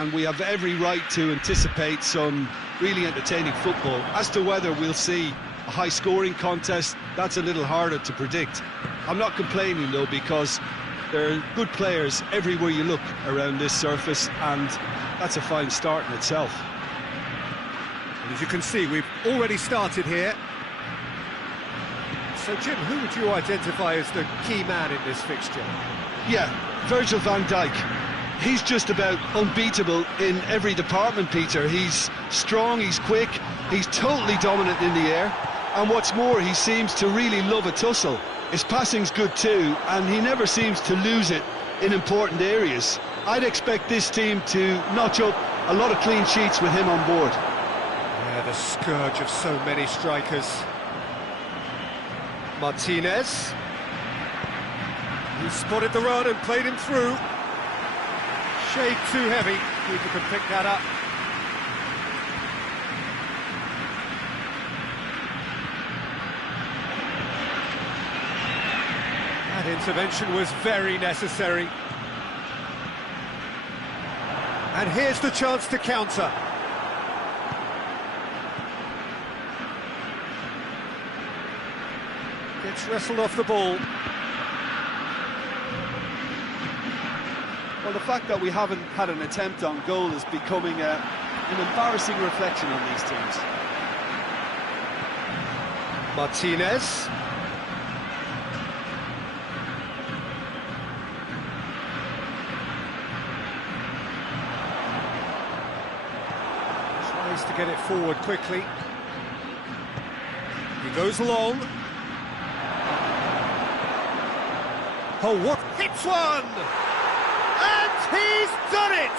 And we have every right to anticipate some really entertaining football. As to whether we'll see a high-scoring contest, that's a little harder to predict. I'm not complaining, though, because there are good players everywhere you look around this surface, and that's a fine start in itself. And as you can see, we've already started here. So, Jim, who would you identify as the key man in this fixture? Yeah, Virgil van Dijk. He's just about unbeatable in every department, Peter. He's strong, he's quick, he's totally dominant in the air, and what's more, he seems to really love a tussle. His passing's good too, and he never seems to lose it in important areas. I'd expect this team to notch up a lot of clean sheets with him on board. Yeah, the scourge of so many strikers. Martinez. He spotted the run and played him through. Shade too heavy. Keeper can pick that up. That intervention was very necessary. And here's the chance to counter. Gets wrestled off the ball. Well, the fact that we haven't had an attempt on goal is becoming an embarrassing reflection on these teams. Martinez. Tries to get it forward quickly. He goes long. Oh, what? Hits one! And he's done it!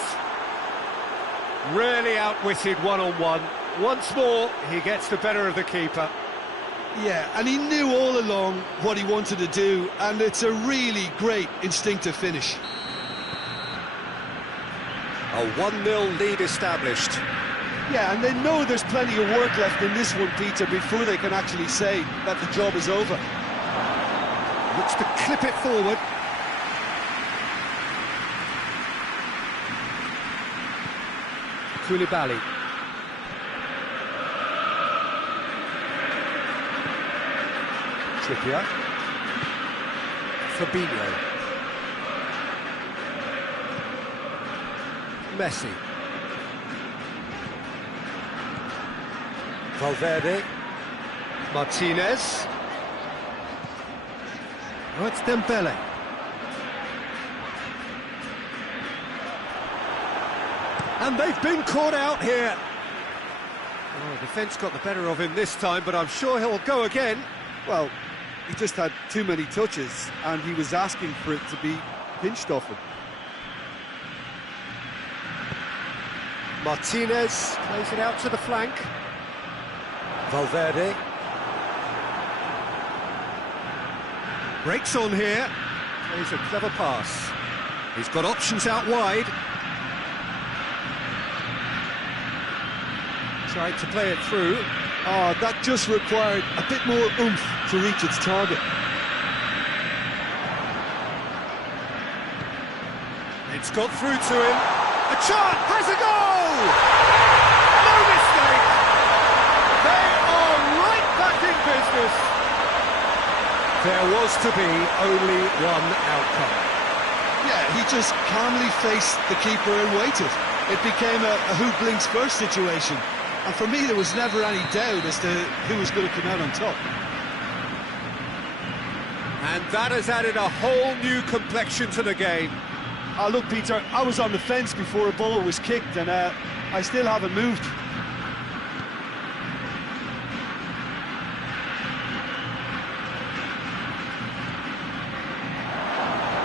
Really outwitted one-on-one. Once more, he gets the better of the keeper. Yeah, and he knew all along what he wanted to do, and it's a really great instinctive finish. A 1-0 lead established. Yeah, and they know there's plenty of work left in this one, Peter, before they can actually say that the job is over. Looks to clip it forward. Koulibaly. Trippier. Fabinho. Messi. Valverde. Martinez. Oh, it's Dembele. And they've been caught out here. Oh, defence got the better of him this time, but I'm sure he'll go again. Well, he just had too many touches, and he was asking for it to be pinched off him. Martinez plays it out to the flank. Valverde. Breaks on here. Plays a clever pass. He's got options out wide. Tried to play it through. Oh, that just required a bit more oomph to reach its target. It's got through to him. A chance! Has a goal! No mistake! They are right back in business. There was to be only one outcome. Yeah, he just calmly faced the keeper and waited. It became a who blinks first situation. And for me, there was never any doubt as to who was going to come out on top. And that has added a whole new complexion to the game. Look, Peter, I was on the fence before a ball was kicked, and I still haven't moved.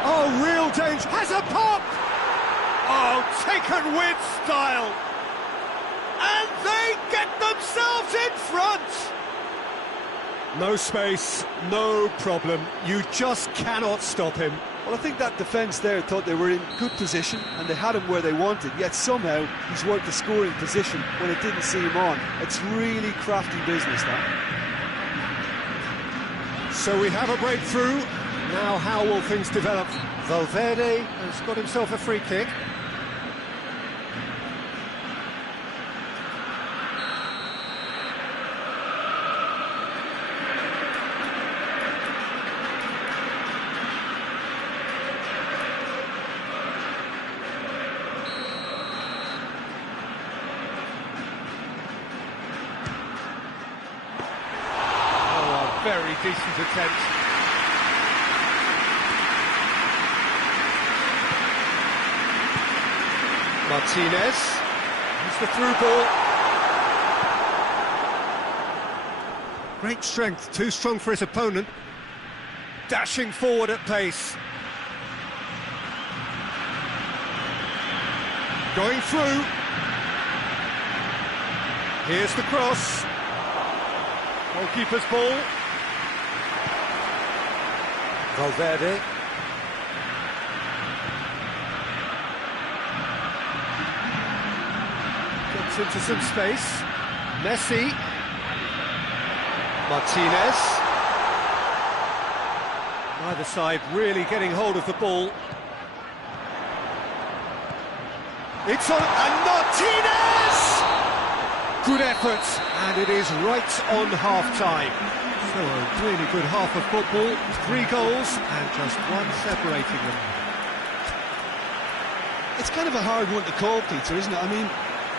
Oh, real danger. Has a pop! Oh, taken with style. And they get themselves in front! No space, no problem. You just cannot stop him. Well, I think that defence there thought they were in good position and they had him where they wanted, yet somehow he's worked the scoring position when it didn't see him on. It's really crafty business, that. So we have a breakthrough. Now how will things develop? Valverde has got himself a free kick. very decent attempt. Martinez. Here's the through ball. Great strength, too strong for his opponent. Dashing forward at pace. Going through. Here's the cross. Goalkeeper's ball. Valverde. Gets into some space. Messi. Martinez. Neither side really getting hold of the ball. It's on, and Martinez! Good effort, and it is right on half-time. So a really good half of football, 3 goals, and just one separating them. It's kind of a hard one to call, Peter, isn't it? I mean,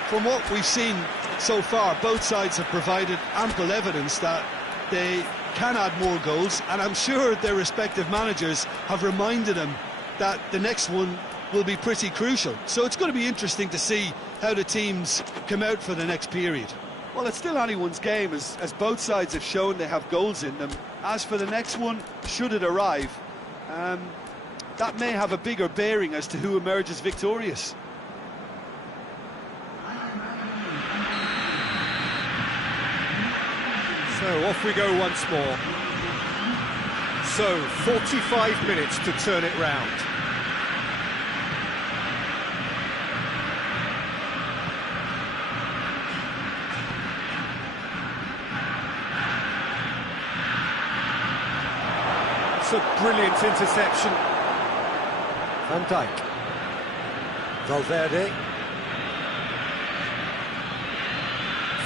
from what we've seen so far, both sides have provided ample evidence that they can add more goals, and I'm sure their respective managers have reminded them that the next one will be pretty crucial. So it's going to be interesting to see how the teams come out for the next period. Well, it's still anyone's game, as both sides have shown they have goals in them. As for the next one, should it arrive, that may have a bigger bearing as to who emerges victorious. So off we go once more. So 45 minutes to turn it round. It's a brilliant interception. Van Dijk. Valverde.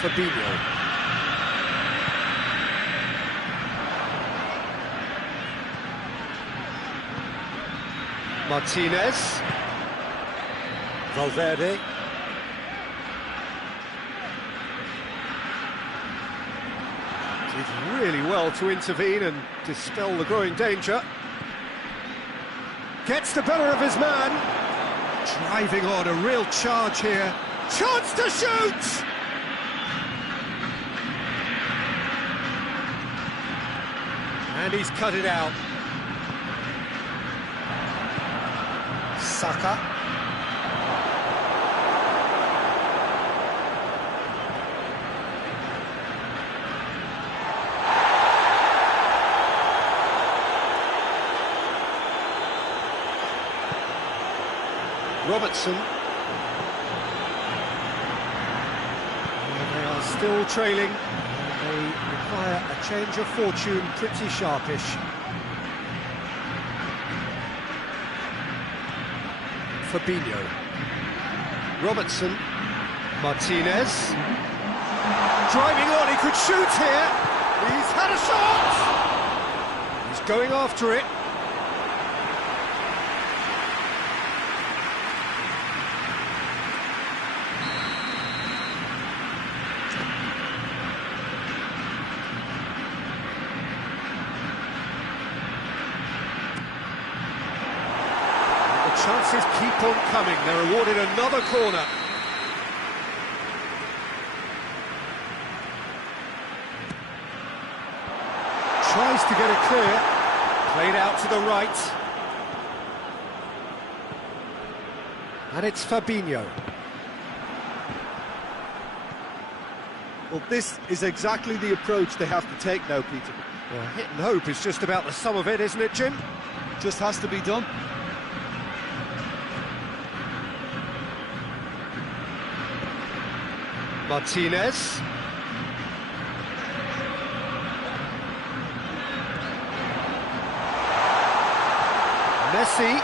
Fabinho. Martinez. Valverde. Did really well to intervene and dispel the growing danger. Gets the better of his man. Driving on, a real charge here. Chance to shoot! And he's cut it out. Saka. Robertson. They are still trailing. They require a change of fortune, pretty sharpish. Fabinho. Robertson. Martinez. Driving on, he could shoot here. He's had a shot! He's going after it. Chances keep on coming. They're awarded another corner. Tries to get it clear. Played out to the right. And it's Fabinho. Well, this is exactly the approach they have to take now, Peter. Well, hit and hope is just about the sum of it, isn't it, Jim? Just has to be done. Martinez. Messi.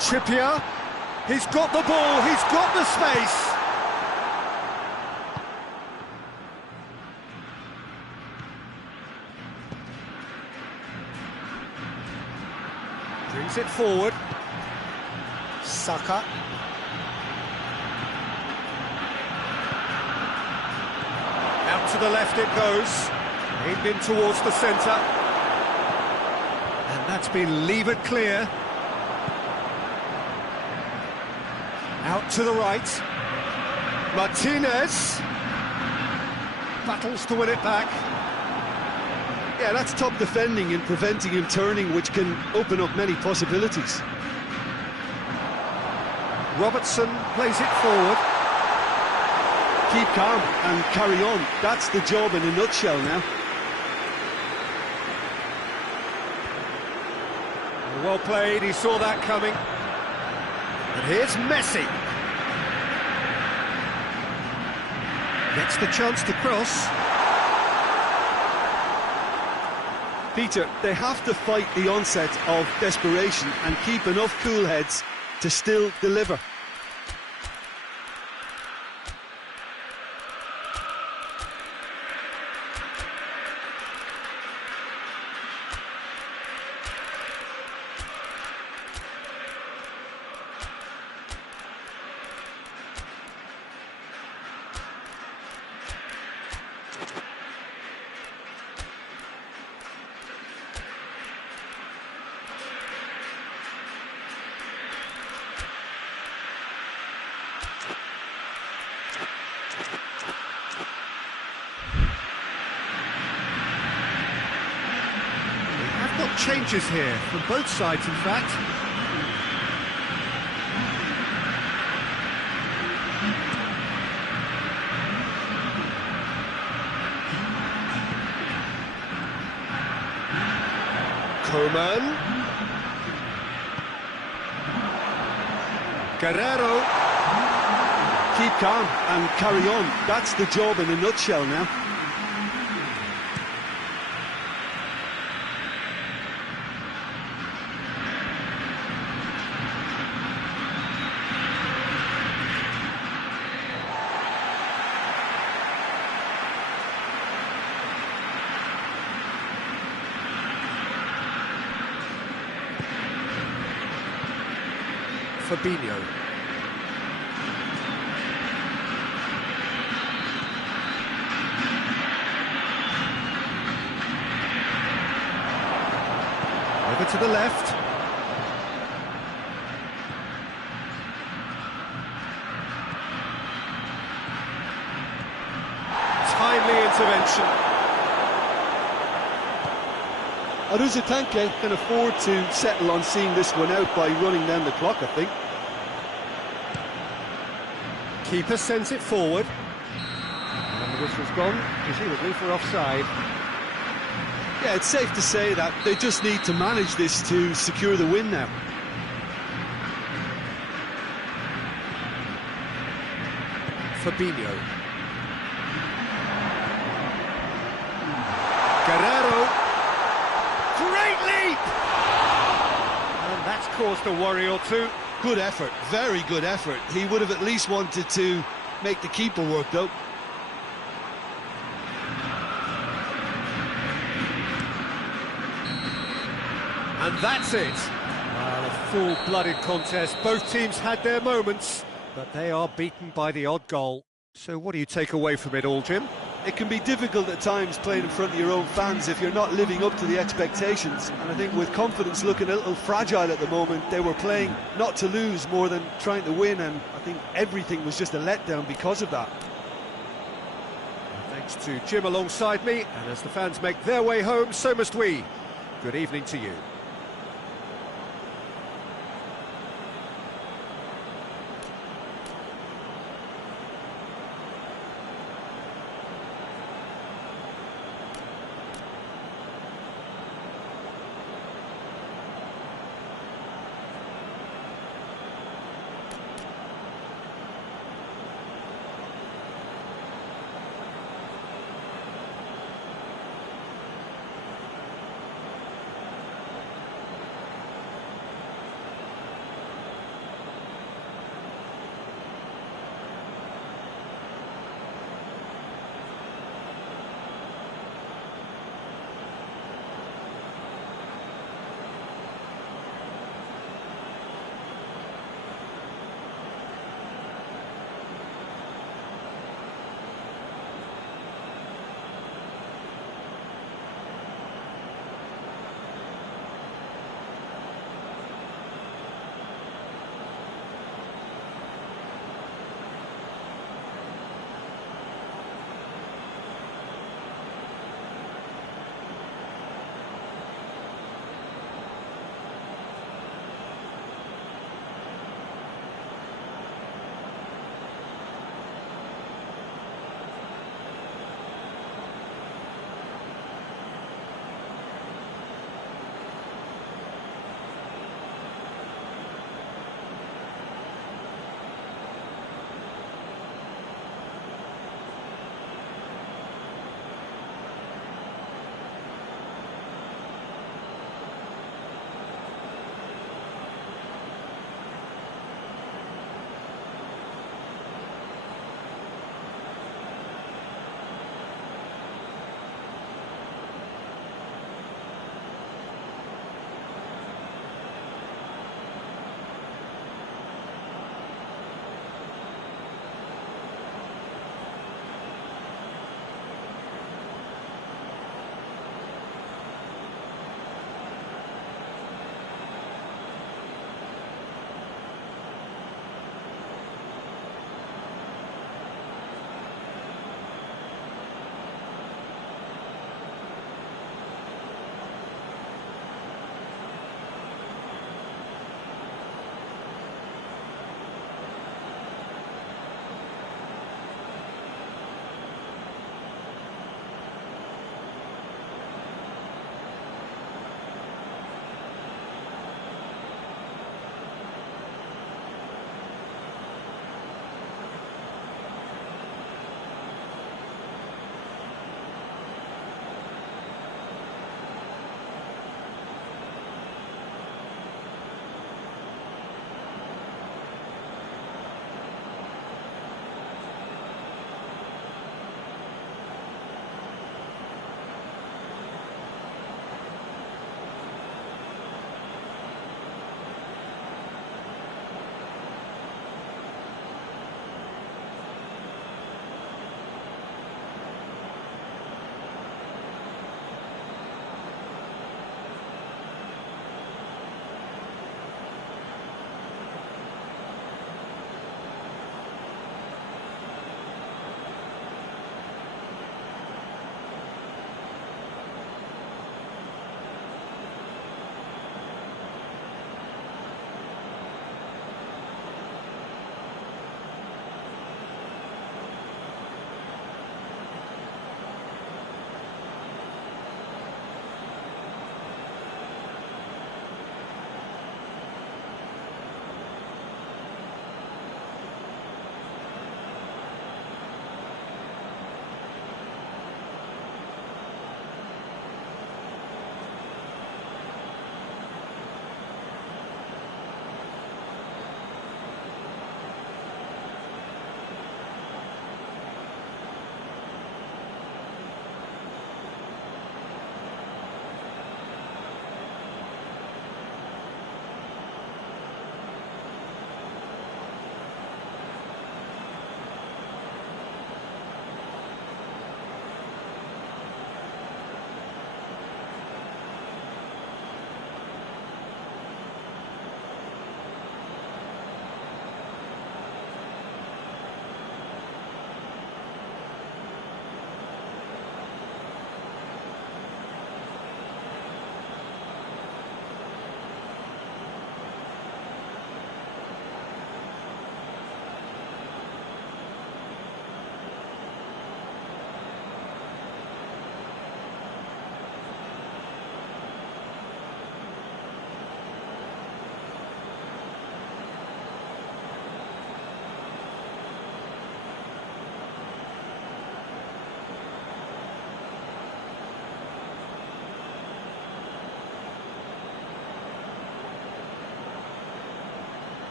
Trippier. He's got the ball, he's got the space. Brings it forward. Saka. To to the left it goes. Aimed in towards the centre. And that's been levered clear. Out to the right. Martinez. Battles to win it back. Yeah, that's top defending and preventing him turning, which can open up many possibilities. Robertson plays it forward. Keep calm and carry on. That's the job in a nutshell now. Well played, he saw that coming. And here's Messi. Gets the chance to cross. Peter, they have to fight the onset of desperation and keep enough cool heads to still deliver. Changes here from both sides, in fact. Coman. Guerrero. Keep calm and carry on. That's the job in a nutshell now. Fabinho. Over to the left. Timely intervention. Aruzatanke can afford to settle on seeing this one out by running down the clock, I think. Keeper sends it forward. And the whistle's gone, presumably for offside. Yeah, it's safe to say that they just need to manage this to secure the win now. Fabinho. Guerrero. Great leap! And that's caused a worry or two. Good effort, very good effort. He would have at least wanted to make the keeper work, though. And that's it. Well, a full-blooded contest. Both teams had their moments, but they are beaten by the odd goal. So what do you take away from it all, Jim? It can be difficult at times playing in front of your own fans if you're not living up to the expectations. And I think with confidence looking a little fragile at the moment, they were playing not to lose more than trying to win, and I think everything was just a letdown because of that. Thanks to Jim alongside me, and as the fans make their way home, so must we. Good evening to you.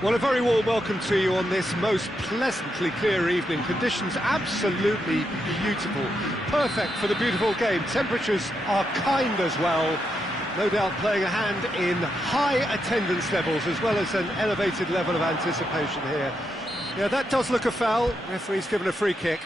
Well, a very warm welcome to you on this most pleasantly clear evening. Conditions absolutely beautiful. Perfect for the beautiful game. Temperatures are kind as well. No doubt playing a hand in high attendance levels as well as an elevated level of anticipation here. Yeah, that does look a foul. Referee's given a free kick.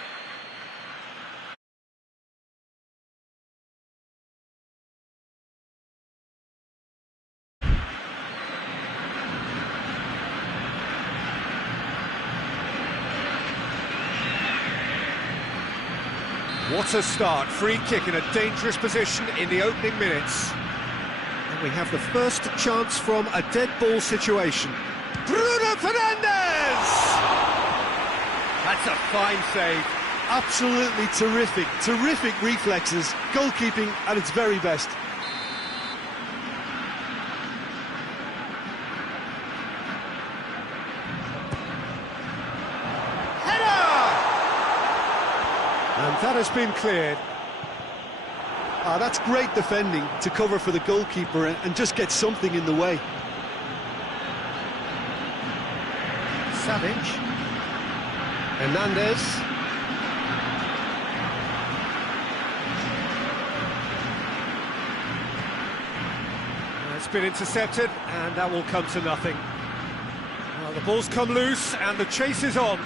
What a start, free kick in a dangerous position in the opening minutes. And we have the first chance from a dead ball situation. Bruno Fernandes! That's a fine save. Absolutely terrific, terrific reflexes, goalkeeping at its very best. And that has been cleared. That's great defending to cover for the goalkeeper and just get something in the way. Savage. Hernandez. It's been intercepted, and that will come to nothing. Well, the ball's come loose, and the chase is on.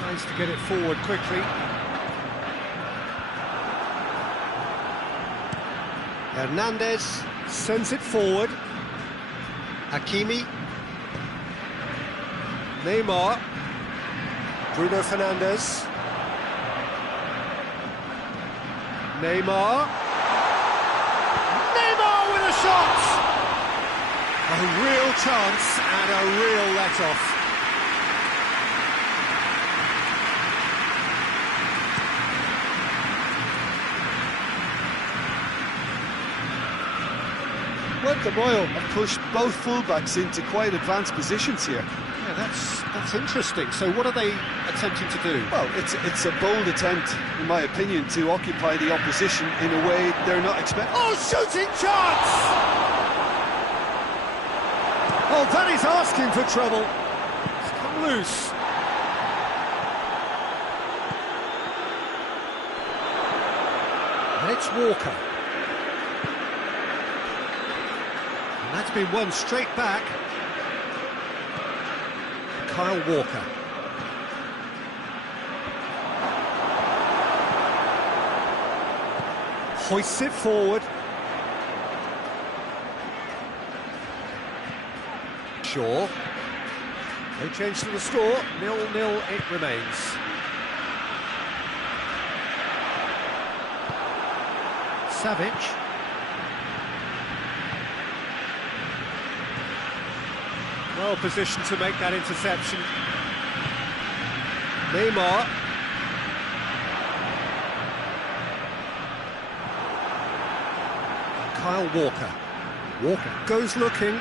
Tries to get it forward quickly. Hernandez sends it forward. Hakimi. Neymar. Bruno Fernandes. Neymar. Neymar with a shot! A real chance and a real let-off. The Royal have pushed both fullbacks into quite advanced positions here. Yeah, that's interesting. So what are they attempting to do? Well, it's a bold attempt, in my opinion, to occupy the opposition in a way they're not expecting. Oh, shooting chance! Oh, that is asking for trouble. It's come loose. And it's Walker. That's been won straight back. Kyle Walker. Hoists it forward. Shaw. No change to the score. 0-0 it remains. Savage. Well positioned to make that interception. Neymar. Kyle Walker. Walker goes looking.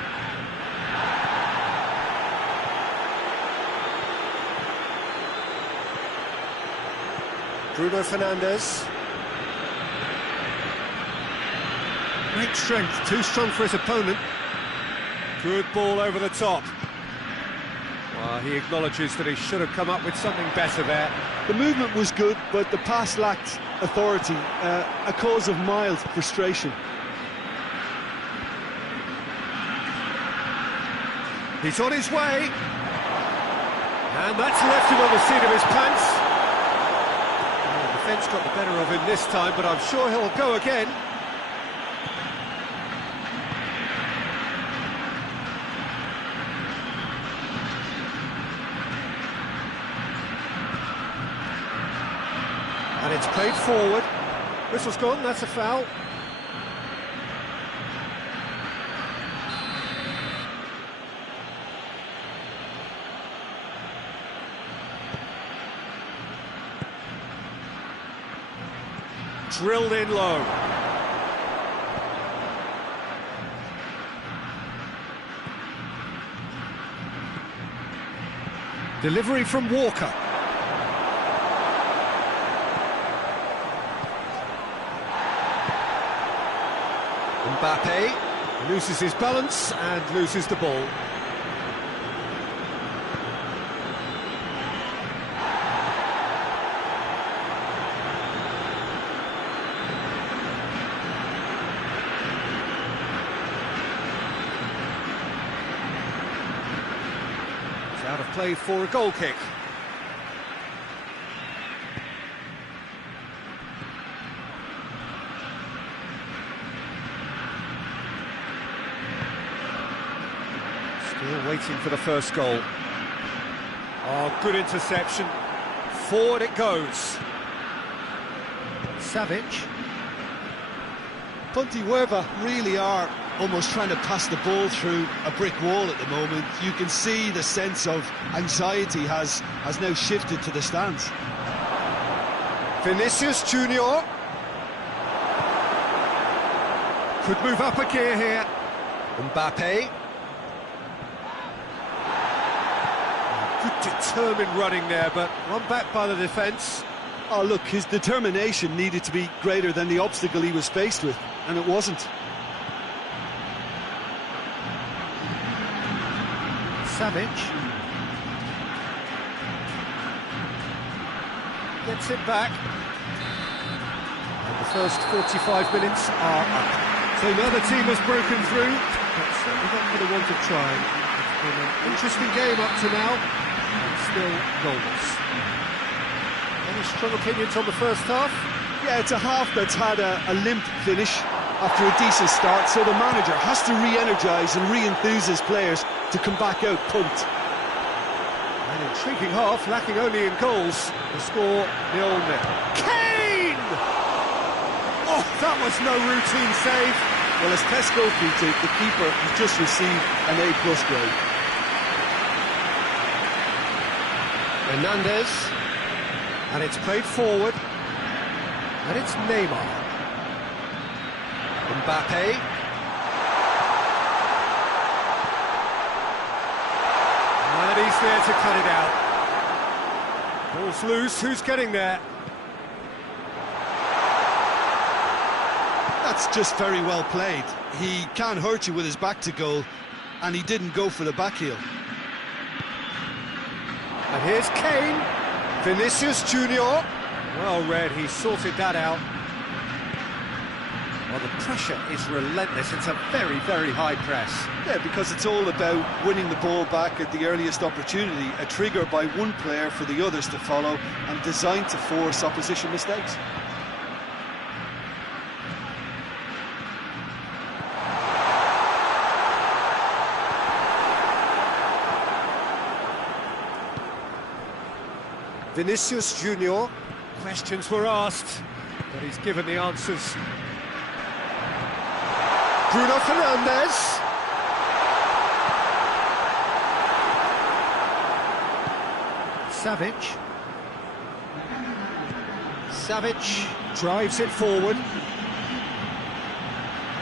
Bruno Fernandes. Great strength, too strong for his opponent. Good ball over the top. Well, he acknowledges that he should have come up with something better there. The movement was good, but the pass lacked authority, a cause of mild frustration. He's on his way. And that's left him on the seat of his pants. Well, the defence got the better of him this time, but I'm sure he'll go again. And it's played forward. Whistle's gone, that's a foul. Drilled in low. Delivery from Walker. Mbappe. Loses his balance and loses the ball. It's out of play for a goal kick. Still waiting for the first goal. Oh, good interception. Forward it goes. Savic. Pontevedra really are almost trying to pass the ball through a brick wall at the moment. You can see the sense of anxiety has now shifted to the stands. Vinicius Junior could move up a gear here. Mbappe. Good determined running there, but run back by the defence. Oh look, his determination needed to be greater than the obstacle he was faced with, and it wasn't. Savic gets it back, and the first 45 minutes are up. So now the team has broken through, but certainly not going to want to try. It's been an interesting game up to now, and still goalless. Any strong opinions on the first half? Yeah, it's a half that's had a limp finish after a decent start, so the manager has to re-energise and re-enthuse his players to come back out pumped. An intriguing half, lacking only in goals. The score 0-0. Kane! Oh, that was no routine save. Well, as Tesco beat it, the keeper has just received an A+ grade. Hernandez, and it's played forward, and it's Neymar. Mbappe. And he's there to cut it out. Ball's loose, who's getting there? That's just very well played. He can't hurt you with his back to goal, and he didn't go for the back heel. And here's Kane. Vinicius Junior. Well read, he sorted that out. Well, the pressure is relentless. It's a very, very high press. Yeah, because it's all about winning the ball back at the earliest opportunity, a trigger by one player for the others to follow, and designed to force opposition mistakes. Vinicius Junior. Questions were asked, but he's given the answers. Bruno Fernandes. Savic drives it forward.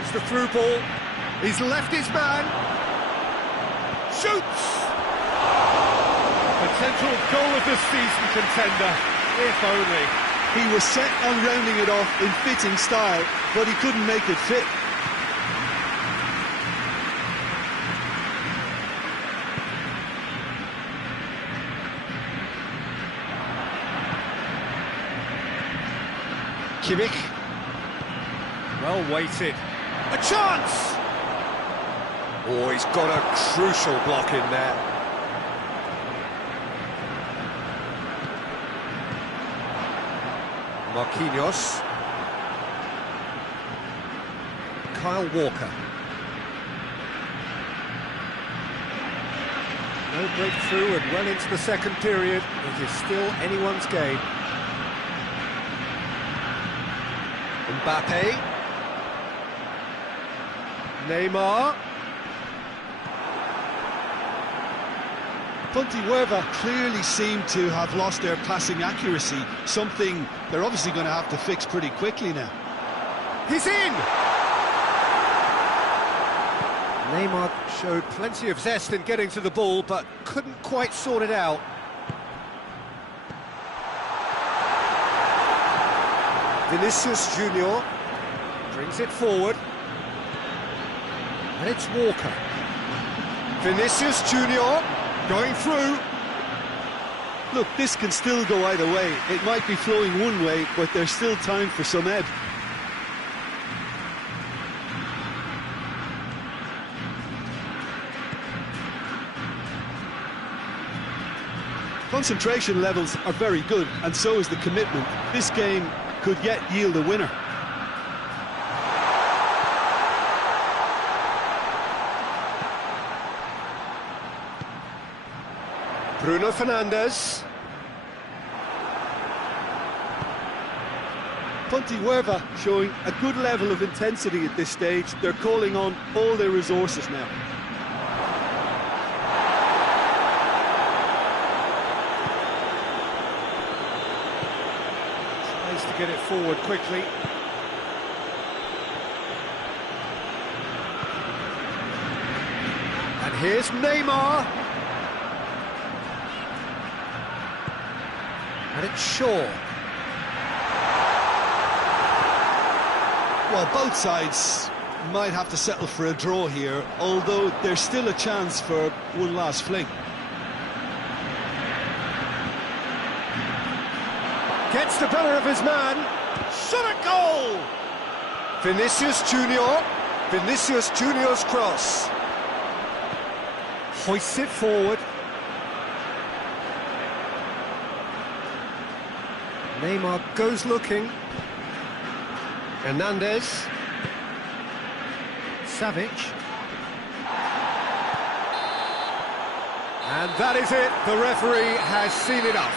It's the through ball. He's left his man. Shoots! Potential goal of the season contender, if only. He was set on rounding it off in fitting style, but he couldn't make it fit. Kimmich. Well weighted. A chance! Oh, he's got a crucial block in there. Marquinhos. Kyle Walker. No breakthrough and well into the second period. It is still anyone's game. Mbappe. Neymar. Pontevedra clearly seem to have lost their passing accuracy, something they're obviously going to have to fix pretty quickly now. He's in! Neymar showed plenty of zest in getting to the ball, but couldn't quite sort it out. Vinicius Junior brings it forward. And it's Walker. Vinicius Junior going through. Look, this can still go either way. It might be flowing one way, but there's still time for some ebb. Concentration levels are very good, and so is the commitment. This game could yet yield a winner. Bruno Fernandes. Pontevedra showing a good level of intensity at this stage. They're calling on all their resources now. Tries to get it forward quickly. And here's Neymar. And it's Shaw. Well, both sides might have to settle for a draw here, although there's still a chance for one last fling. Gets the better of his man. Shot a goal! Vinicius Junior. Vinicius Junior's cross. Hoists it forward. Neymar goes looking. Hernandez. Savic. And that is it. The referee has seen enough.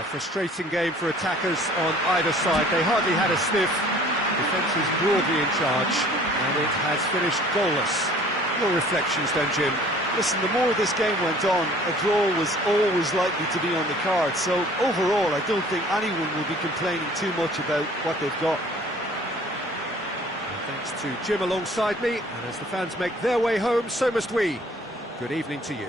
A frustrating game for attackers on either side. They hardly had a sniff. Defence is broadly in charge, and it has finished goalless. Your reflections then, Jim? Listen, the more this game went on, a draw was always likely to be on the card. So overall, I don't think anyone will be complaining too much about what they've got. Thanks to Jim alongside me, and as the fans make their way home, so must we. Good evening to you.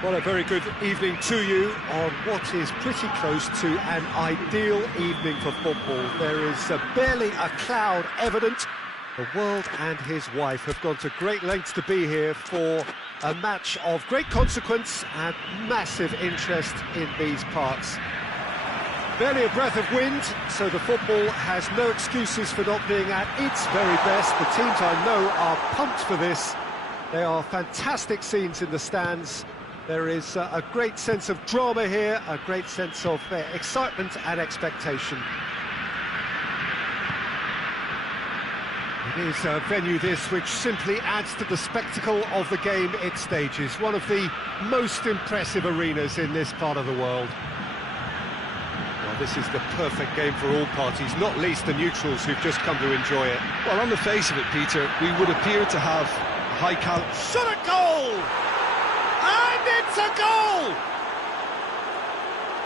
Well, a very good evening to you on what is pretty close to an ideal evening for football. There is barely a cloud evident. The world and his wife have gone to great lengths to be here for a match of great consequence and massive interest in these parts. Barely a breath of wind, so the football has no excuses for not being at its very best. The teams I know are pumped for this. They are fantastic scenes in the stands. There is a great sense of drama here, a great sense of excitement and expectation. It is a venue this which simply adds to the spectacle of the game it stages. One of the most impressive arenas in this part of the world. Well, this is the perfect game for all parties, not least the neutrals who've just come to enjoy it. Well, on the face of it, Peter, we would appear to have a high caliber. Shot a goal! And it's a goal!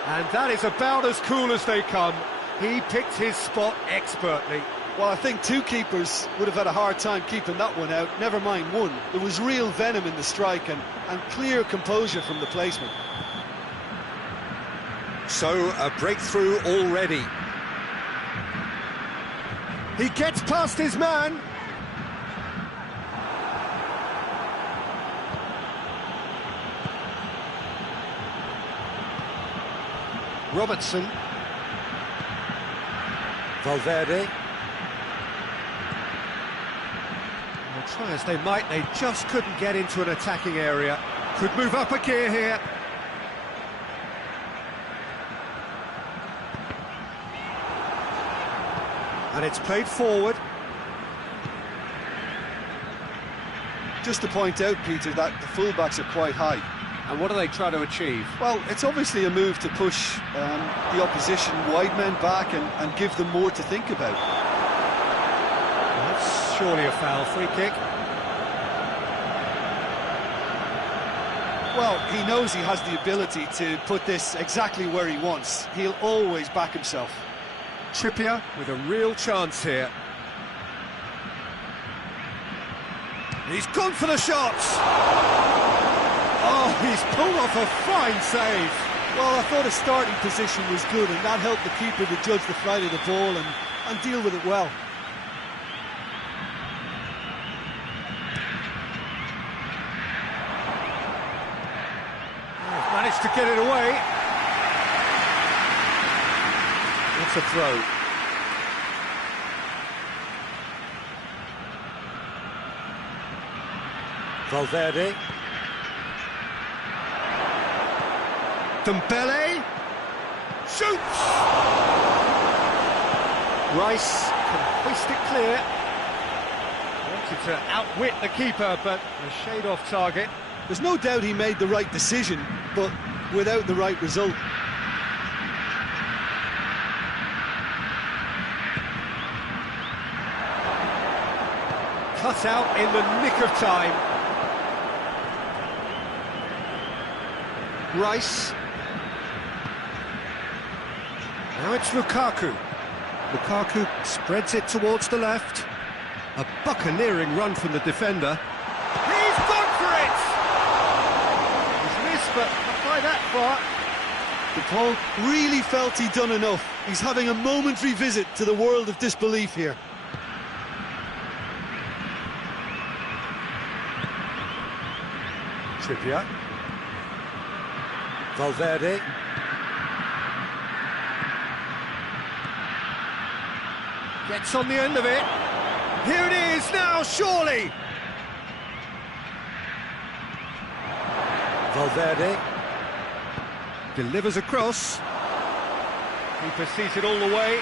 And that is about as cool as they come. He picked his spot expertly. Well, I think two keepers would have had a hard time keeping that one out, never mind one. There was real venom in the strike and clear composure from the placement. So, a breakthrough already. He gets past his man. Robertson. Valverde. Well, try as they might, they just couldn't get into an attacking area. Could move up a gear here. And it's played forward. Just to point out, Peter, that the fullbacks are quite high. And what do they try to achieve? Well, it's obviously a move to push the opposition wide men back and give them more to think about. That's surely a foul. Free kick. Well, he knows he has the ability to put this exactly where he wants. He'll always back himself. Trippier with a real chance here. He's gone for the shots! Oh, he's pulled off a fine save. Well, I thought his starting position was good, and that helped the keeper to judge the flight of the ball and deal with it well. Oh, managed to get it away. It's a throw. Valverde. Dembele. Shoots! Rice can hoist it clear. Wanted to outwit the keeper, but a shade off target. There's no doubt he made the right decision, but without the right result. Cut out in the nick of time. Rice. Now it's Lukaku. Lukaku spreads it towards the left. A buccaneering run from the defender. He's gone for it! He's missed, but not by that far. Paul really felt he'd done enough. He's having a momentary visit to the world of disbelief here. Trippier. Valverde. Gets on the end of it. Here it is now, surely! Valverde. Delivers across. Keeper sees it all the way.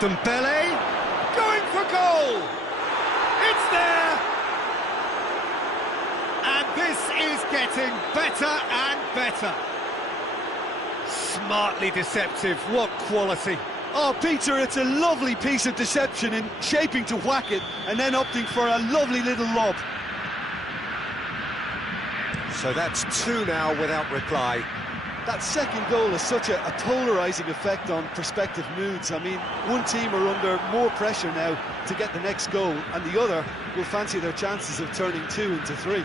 Dembele. Going for goal! It's there! And this is getting better and better. Smartly deceptive, what quality. Oh, Peter, it's a lovely piece of deception in shaping to whack it and then opting for a lovely little lob. So that's two now without reply. That second goal has such a polarising effect on prospective moods. I mean, one team are under more pressure now to get the next goal, and the other will fancy their chances of turning 2 into 3.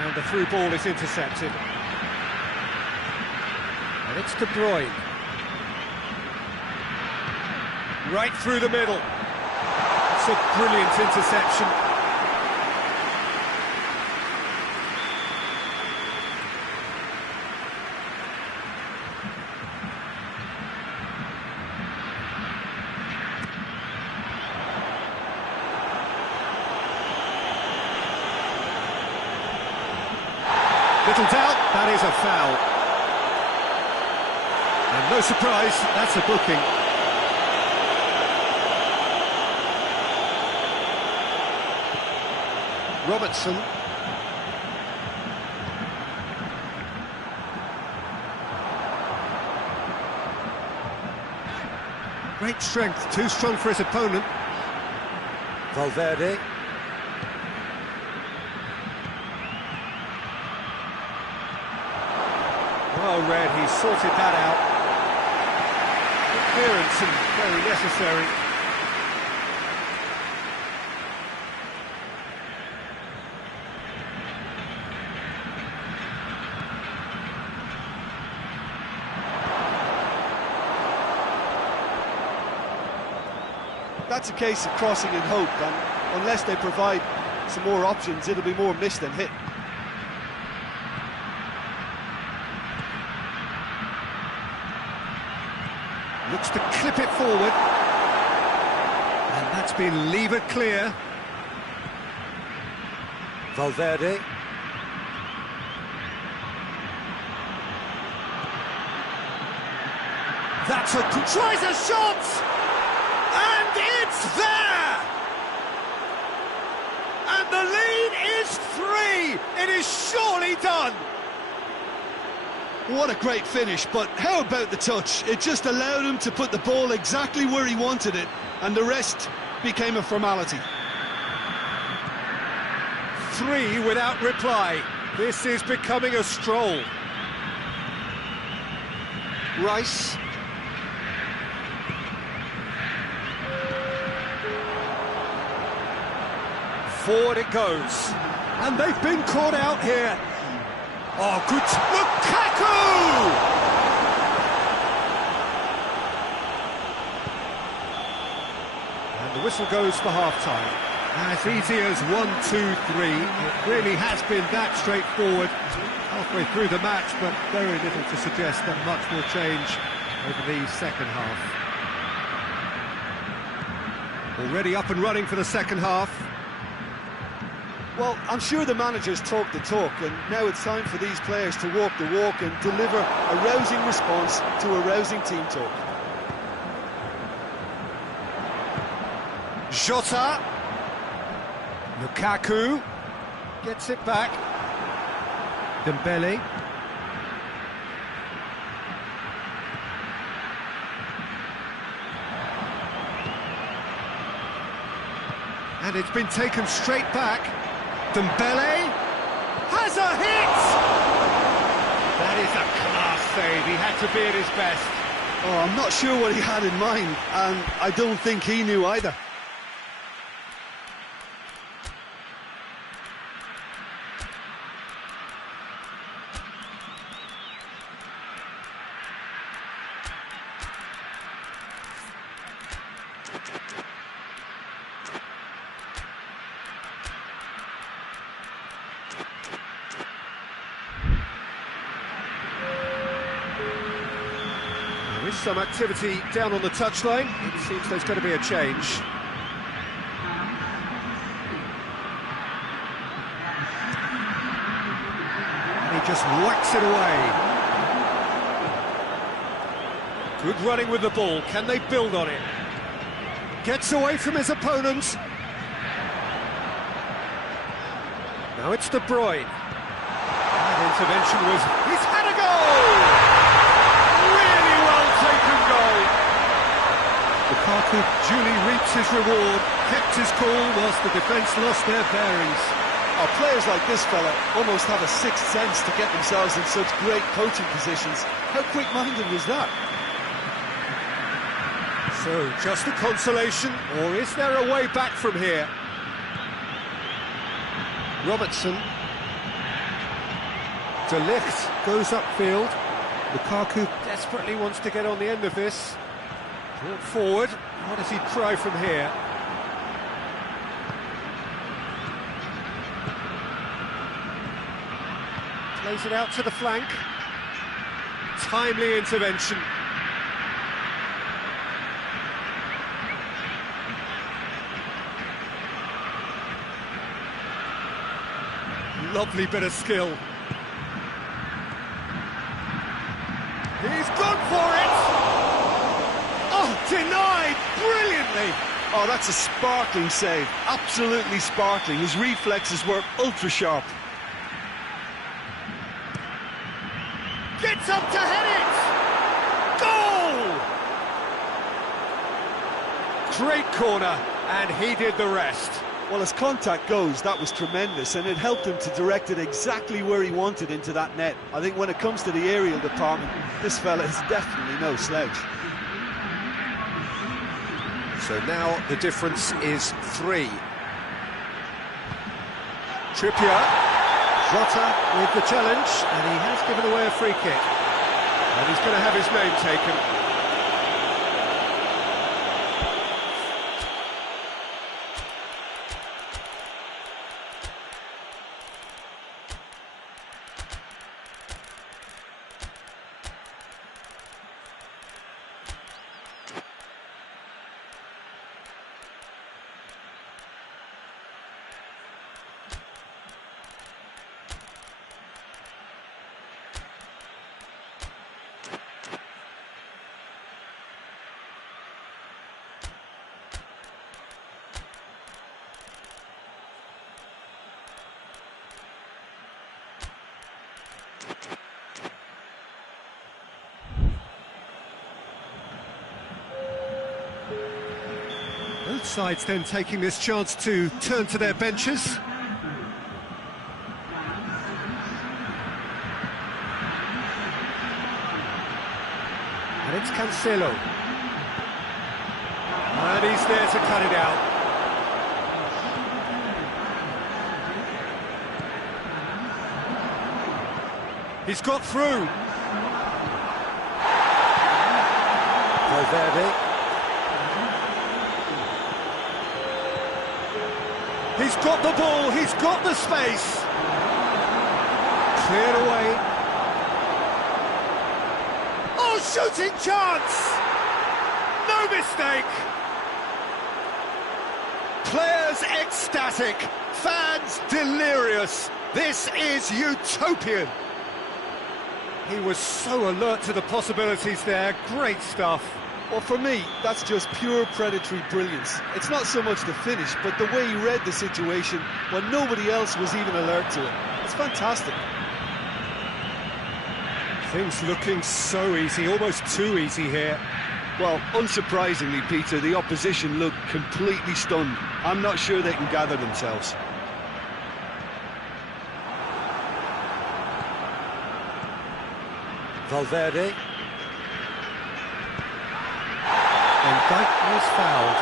And the through ball is intercepted. And it's De Bruyne. Right through the middle. It's a brilliant interception. Little doubt, that is a foul. And no surprise, that's a booking. Robertson. Great strength, too strong for his opponent. Valverde. Well read, he sorted that out. Good clearance and very necessary. That's a case of crossing in hope, and unless they provide some more options, it'll be more miss than hit. Looks to clip it forward. And that's been levered clear. Valverde. That's a... tries a shot! And it's there! And the lead is 3! It is surely done! What a great finish, but how about the touch? It just allowed him to put the ball exactly where he wanted it, and the rest became a formality. 3 without reply. This is becoming a stroll. Rice. Forward it goes. And they've been caught out here. Oh, good. Lukaku! And the whistle goes for half-time. As easy as 1, 2, 3. It really has been that straightforward halfway through the match, but very little to suggest that much will change over the second half. Already up and running for the second half. Well, I'm sure the managers talk the talk, and now it's time for these players to walk the walk and deliver a rousing response to a rousing team talk. Jota. Lukaku. Gets it back. Dembele. And it's been taken straight back. Dembele has a hit! That is a class save, he had to be at his best. Oh, I'm not sure what he had in mind, and I don't think he knew either. There is some activity down on the touchline. It seems there's going to be a change. And he just whacks it away. Good running with the ball. Can they build on it? Gets away from his opponents. Now it's De Bruyne. That intervention was... He's had a goal! Really well taken goal. Lukaku duly reaps his reward, kept his cool whilst the defence lost their bearings. Oh, players like this fella almost have a sixth sense to get themselves in such great coaching positions. How quick-minded was that? So, just a consolation, or is there a way back from here? Robertson. De Ligt goes upfield. Lukaku desperately wants to get on the end of this. Brought forward. What does he try from here? Plays it out to the flank. Timely intervention. Lovely bit of skill. He's gone for it! Oh, denied brilliantly! Oh, that's a sparkling save. Absolutely sparkling. His reflexes were ultra-sharp. Gets up to head it! Goal! Great corner, and he did the rest. Well, as contact goes, that was tremendous, and it helped him to direct it exactly where he wanted into that net. I think when it comes to the aerial department, this fella is definitely no slouch. So now the difference is 3. Trippier. Jota with the challenge, and he has given away a free kick. And he's going to have his name taken. Both sides then taking this chance to turn to their benches. And it's Cancelo. And he's there to cut it out. He's got through. Valverde. He's got the ball, he's got the space. Cleared away. Oh, shooting chance! No mistake! Players ecstatic, fans delirious. This is utopian. He was so alert to the possibilities there, great stuff. Well, for me, that's just pure predatory brilliance. It's not so much the finish, but the way he read the situation when nobody else was even alert to it. It's fantastic. Things looking so easy, almost too easy here. Well, unsurprisingly, Peter, the opposition look completely stunned. I'm not sure they can gather themselves. Valverde. And Dyke was fouled.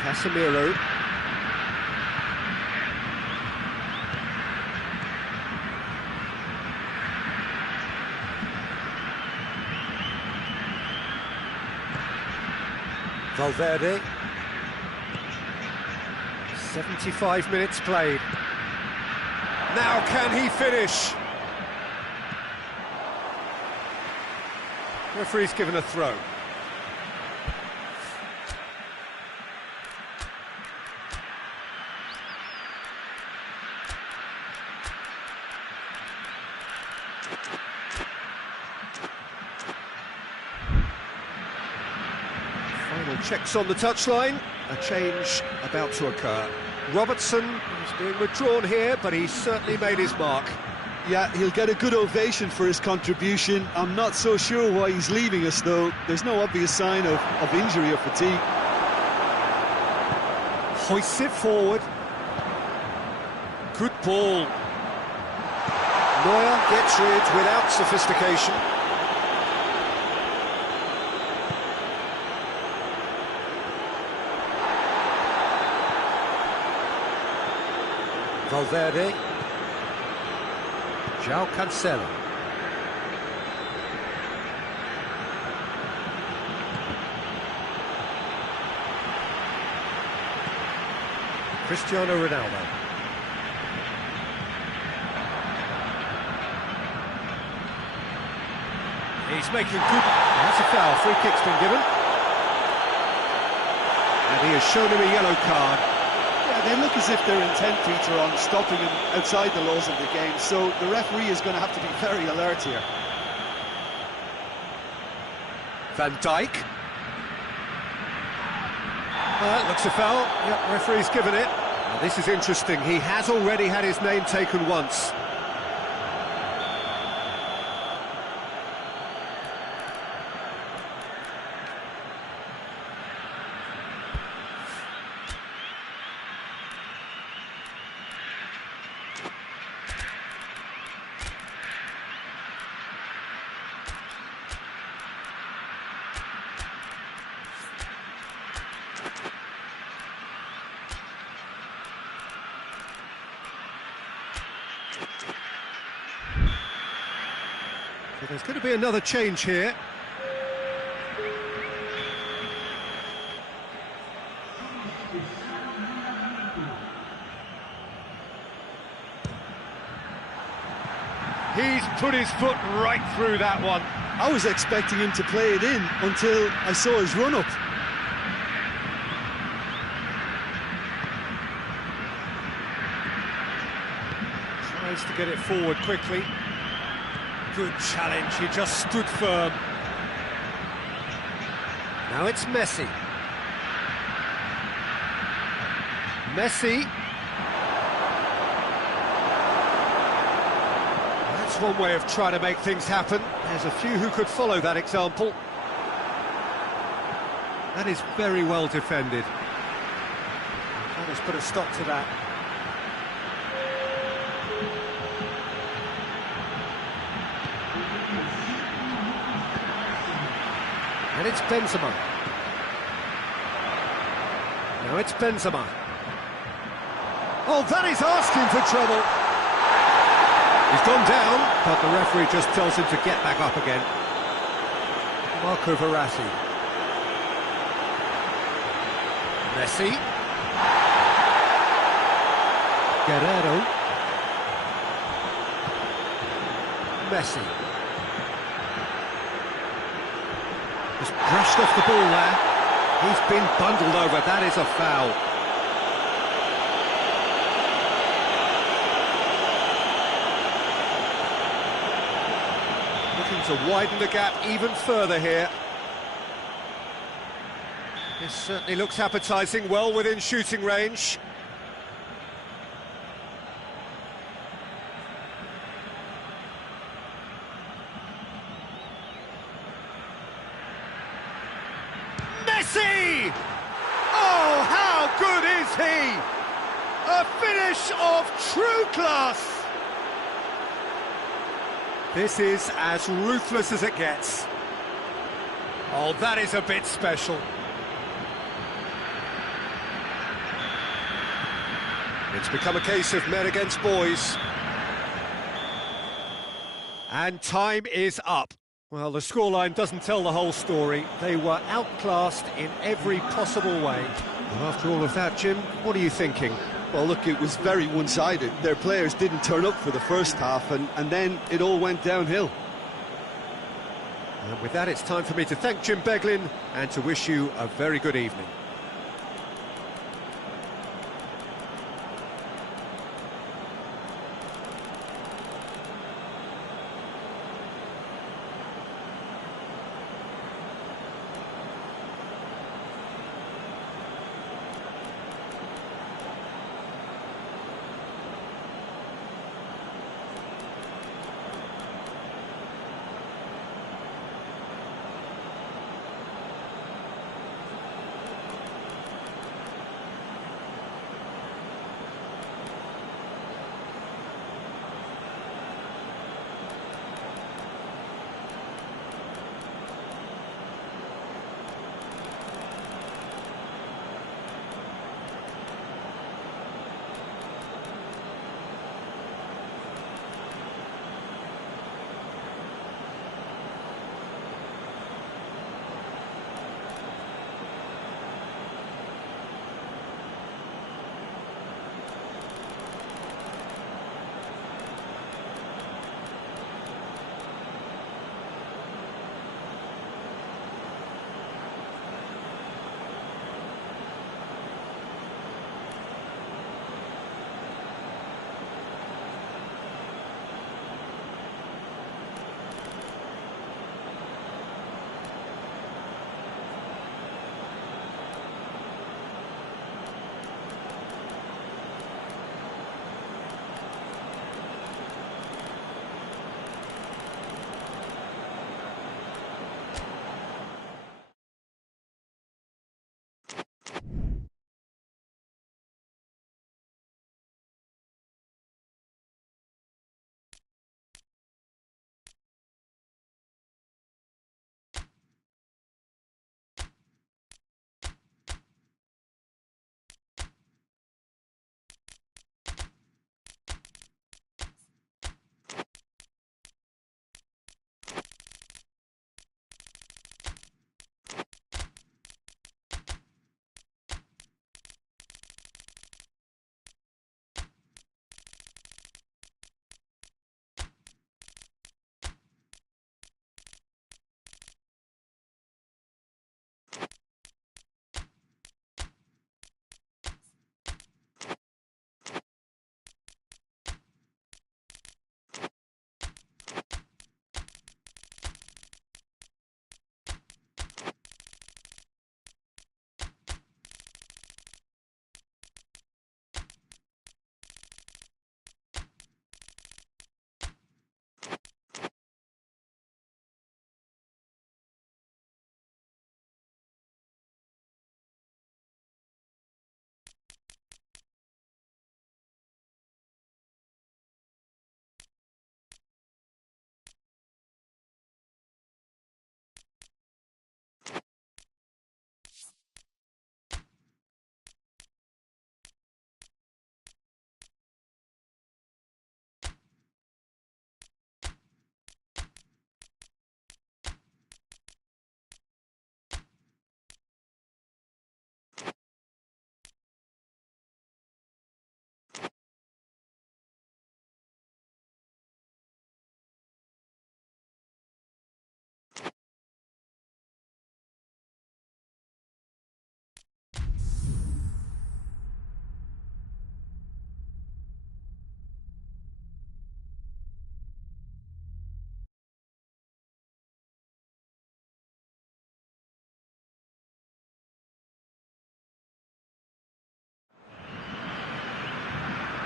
Casemiro. Valverde. 75 minutes played. Now can he finish? Referee's given a throw. Final checks on the touchline. A change about to occur. Robertson is being withdrawn here, but he's certainly made his mark. Yeah, he'll get a good ovation for his contribution. I'm not so sure why he's leaving us, though. There's no obvious sign of injury or fatigue. Hoists it forward. Good ball. Neuer gets rid without sophistication. Valverde. João Cancelo. Cristiano Ronaldo. He's making good... That's a foul. Free kick's been given. And he has shown him a yellow card. Yeah, they look as if they're intent, Peter, on stopping him outside the laws of the game, so the referee is going to have to be very alert here. Van Dijk. Looks a foul. Yep, referee's given it. Now, this is interesting. He has already had his name taken once. So there's going to be another change here. He's put his foot right through that one. I was expecting him to play it in until I saw his run-up. Tries to get it forward quickly. Good challenge, he just stood firm. Now it's Messi. Messi. That's one way of trying to make things happen. There's a few who could follow that example. That is very well defended. That has put a stop to that. And it's Benzema. Now it's Benzema. Oh, that is asking for trouble. He's gone down, but the referee just tells him to get back up again. Marco Verratti. Messi. Guerrero. Messi. Just brushed off the ball there. He's been bundled over. That is a foul. Looking to widen the gap even further here. This certainly looks appetising, well within shooting range. Messi! Oh, how good is he? A finish of true class. This is as ruthless as it gets. Oh, that is a bit special. It's become a case of men against boys. And time is up. Well, the scoreline doesn't tell the whole story. They were outclassed in every possible way. Well, after all of that, Jim, what are you thinking? Well, look, it was very one-sided. Their players didn't turn up for the first half, and then it all went downhill. And with that, it's time for me to thank Jim Beglin and to wish you a very good evening.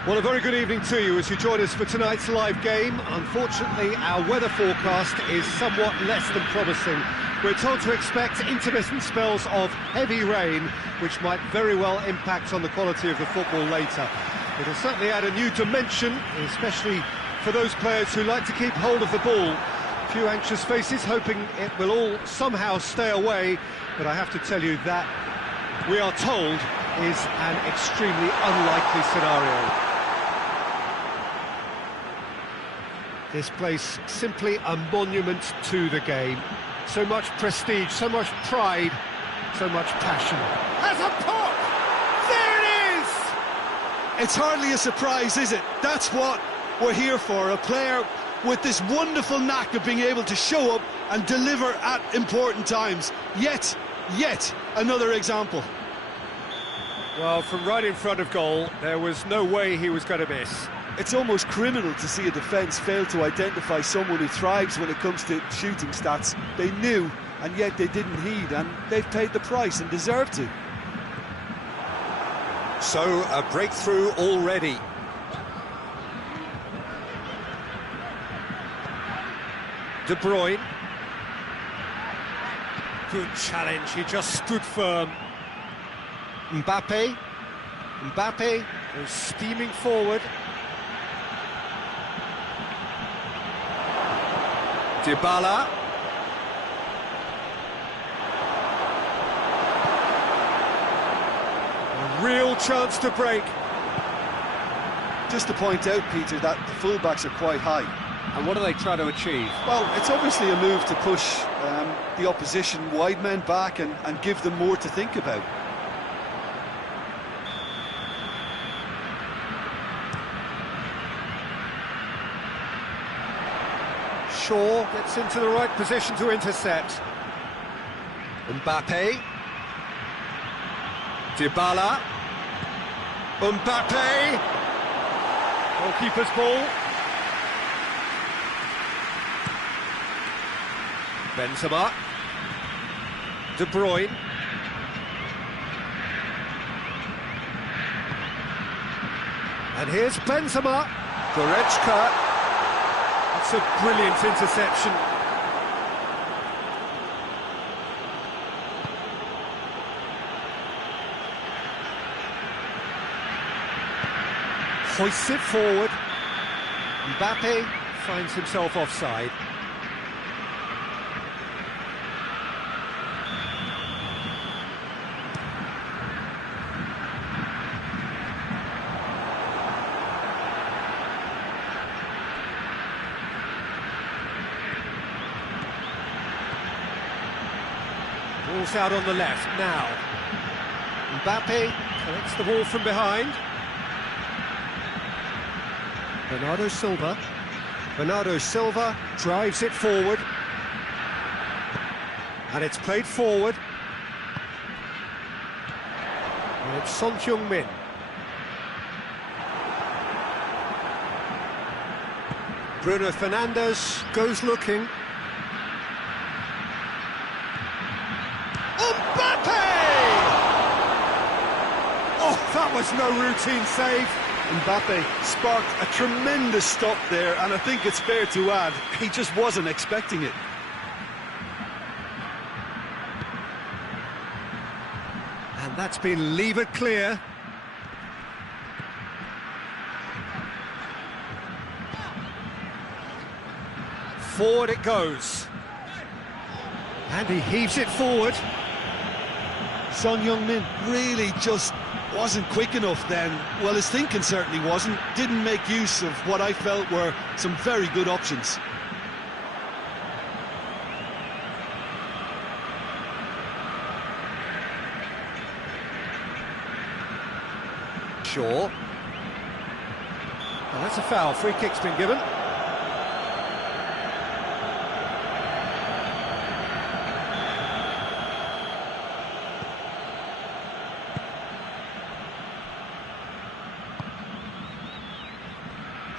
Well, a very good evening to you as you join us for tonight's live game. Unfortunately, our weather forecast is somewhat less than promising. We're told to expect intermittent spells of heavy rain, which might very well impact on the quality of the football later. It'll certainly add a new dimension, especially for those players who like to keep hold of the ball. A few anxious faces hoping it will all somehow stay away, but I have to tell you that we are told is an extremely unlikely scenario. This place simply a monument to the game. So much prestige, so much pride, so much passion. Has a pop! There it is! It's hardly a surprise, is it? That's what we're here for, a player with this wonderful knack of being able to show up and deliver at important times. Yet another example. Well, from right in front of goal, there was no way he was going to miss. It's almost criminal to see a defence fail to identify someone who thrives when it comes to shooting stats. They knew, and yet they didn't heed, and they've paid the price and deserve to. So, a breakthrough already. De Bruyne. Good challenge, he just stood firm. Mbappe goes steaming forward. Dybala. A real chance to break. Just to point out, Peter, that the fullbacks are quite high. And what are they trying to achieve? Well, it's obviously a move to push the opposition wide men back and give them more to think about. Shaw gets into the right position to intercept. Mbappe. Dybala. Mbappe. Goalkeeper's ball. Benzema. De Bruyne. And here's Benzema. Goretzka. That's a brilliant interception. Hoists it forward. Mbappe finds himself offside. Ball's out on the left now. Mbappe collects the ball from behind. Bernardo Silva drives it forward. And it's played forward. And it's Son Heung-min. Bruno Fernandes goes looking. Mbappe! Oh, that was no routine save. Mbappe sparked a tremendous stop there, and I think it's fair to add, he just wasn't expecting it. And that's been levered clear. Forward it goes. And he heaves it forward. Son Heung-min really just wasn't quick enough then. Well, his thinking certainly wasn't. Didn't make use of what I felt were some very good options. Shaw. Well, that's a foul. Free kick's been given.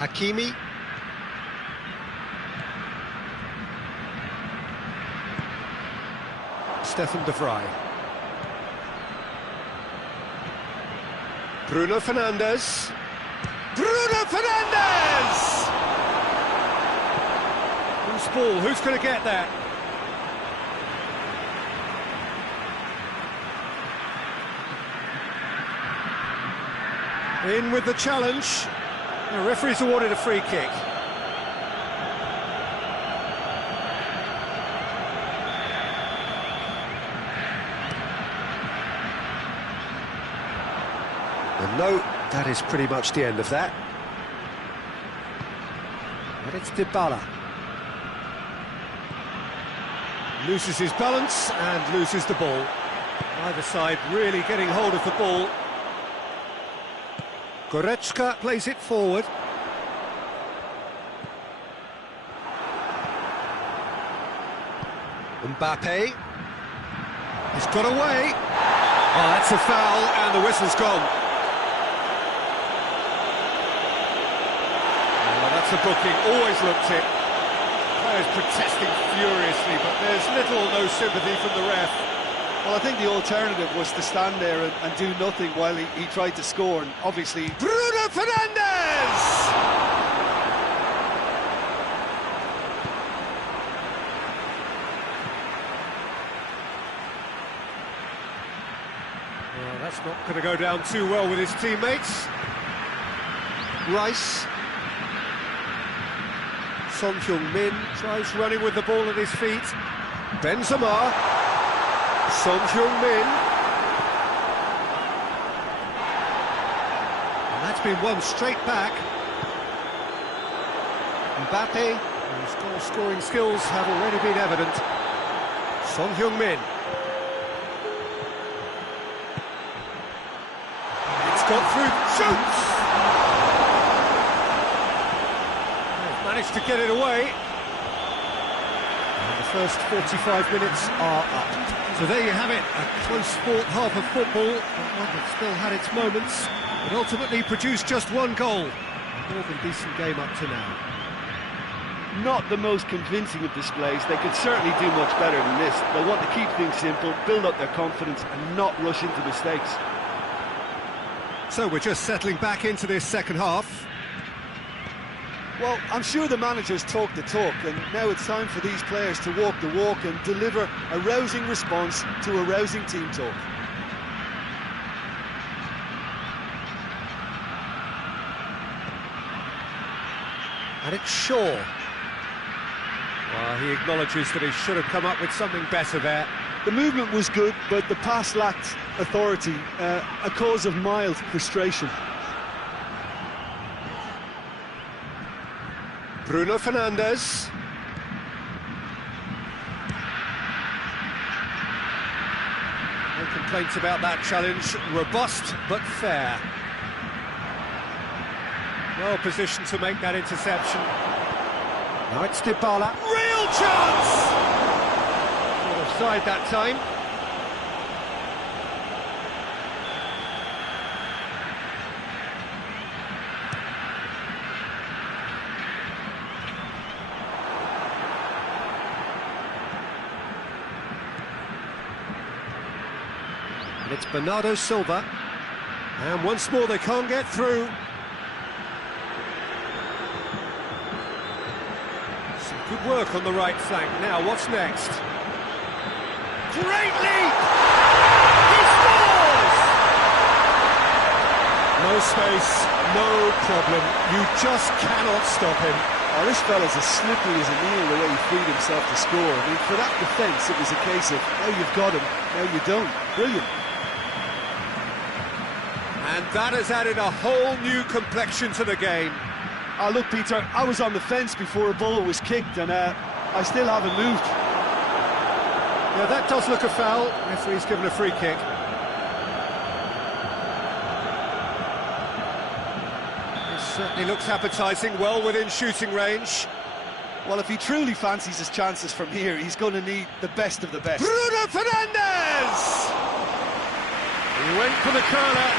Hakimi. Stefan de Vrij. Bruno Fernandes. Bruno Fernandes! Who's ball? Who's going to get that? In with the challenge. The referee's awarded a free kick. And no, that is pretty much the end of that. And it's Dybala. Loses his balance and loses the ball. Either side really getting hold of the ball. Goretzka plays it forward. Mbappe. He's got away. Oh, that's a foul, and the whistle's gone. Oh, that's a booking, always looked it. Players protesting furiously, but there's little or no sympathy from the ref. Well, I think the alternative was to stand there and do nothing while he tried to score, and obviously... Bruno Fernandes! Well, that's not going to go down too well with his teammates. Rice. Son Heung-min tries running with the ball at his feet. Benzema. Son Heung-min. And that's been won straight back. Mbappe, whose goal-scoring skills have already been evident. Son Heung-min. It's got through, shoots! They've managed to get it away. And the first 45 minutes are up. So there you have it, a close sport half of football, but one that still had its moments, but ultimately produced just one goal. A more than decent game up to now. Not the most convincing of displays. They could certainly do much better than this. They'll want to keep things simple, build up their confidence and not rush into mistakes. So we're just settling back into this second half. Well, I'm sure the managers talk the talk, and now it's time for these players to walk the walk and deliver a rousing response to a rousing team talk. And it's Shaw. Well, he acknowledges that he should have come up with something better there. The movement was good, but the pass lacked authority, a cause of mild frustration. Bruno Fernandes. No complaints about that challenge. Robust, but fair. Well positioned to make that interception. Now it's Dybala. Real chance! Not offside that time. And it's Bernardo Silva. And once more they can't get through. Good work on the right flank. Now, what's next? Great leap! He scores! No space, no problem. You just cannot stop him. Oh, this fella's as slippery as a needle the way he freed himself to score. I mean, for that defence, it was a case of, now you've got him, now you don't. Brilliant. And that has added a whole new complexion to the game. Look, Peter, I was on the fence before a ball was kicked, and I still haven't moved. Yeah, that does look a foul. Referee's given a free kick. This certainly looks appetising, well within shooting range. Well, if he truly fancies his chances from here, he's going to need the best of the best. Bruno Fernandes! He went for the curler.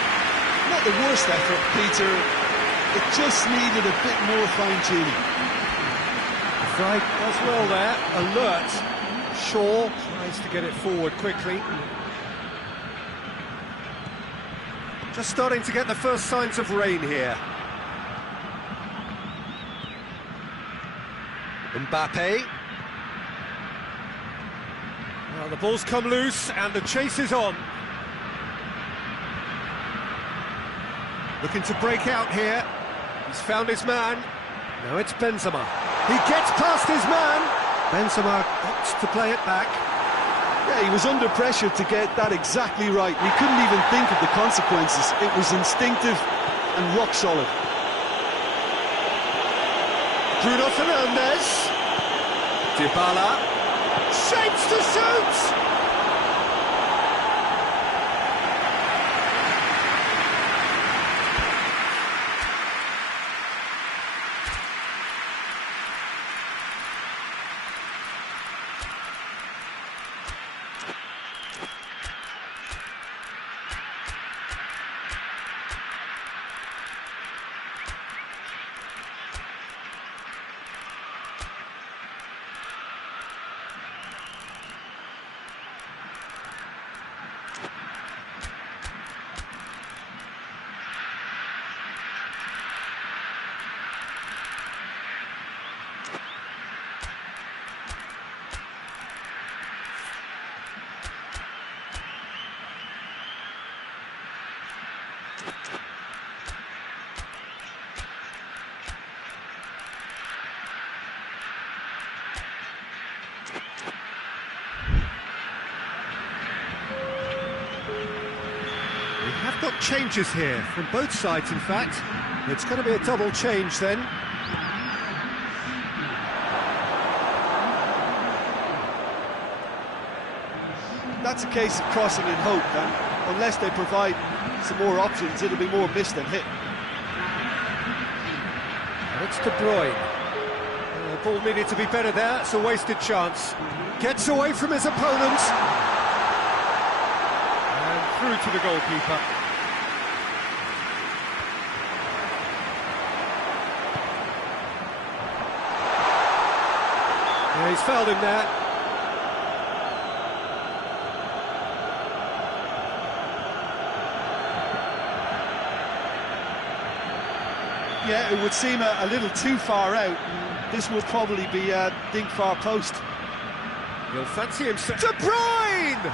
Not the worst effort, Peter. It just needed a bit more fine-tuning. Fry does well there, alert. Shaw tries to get it forward quickly. Just starting to get the first signs of rain here. Mbappe. Well, the ball's come loose and the chase is on. Looking to break out here. He's found his man. Now it's Benzema. He gets past his man. Benzema opts to play it back. Yeah, he was under pressure to get that exactly right. He couldn't even think of the consequences. It was instinctive and rock solid. Bruno Fernandes. Dybala. Shapes to shoot! Got changes here from both sides, in fact. It's going to be a double change then. That's a case of crossing in hope, and unless they provide some more options, it'll be more miss than hit. And it's De Bruyne. The ball needed to be better there. It's a wasted chance. Gets away from his opponent. And through to the goalkeeper. Yeah, he's fouled him there. Yeah, it would seem a little too far out. This will probably be a dink far post. He'll fancy himself. De Bruyne!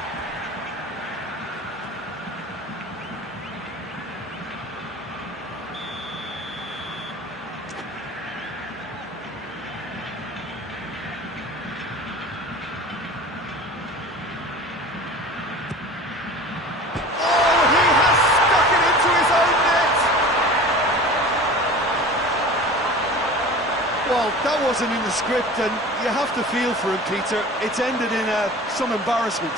Well, that wasn't in the script, and you have to feel for him, Peter. It's ended in some embarrassment.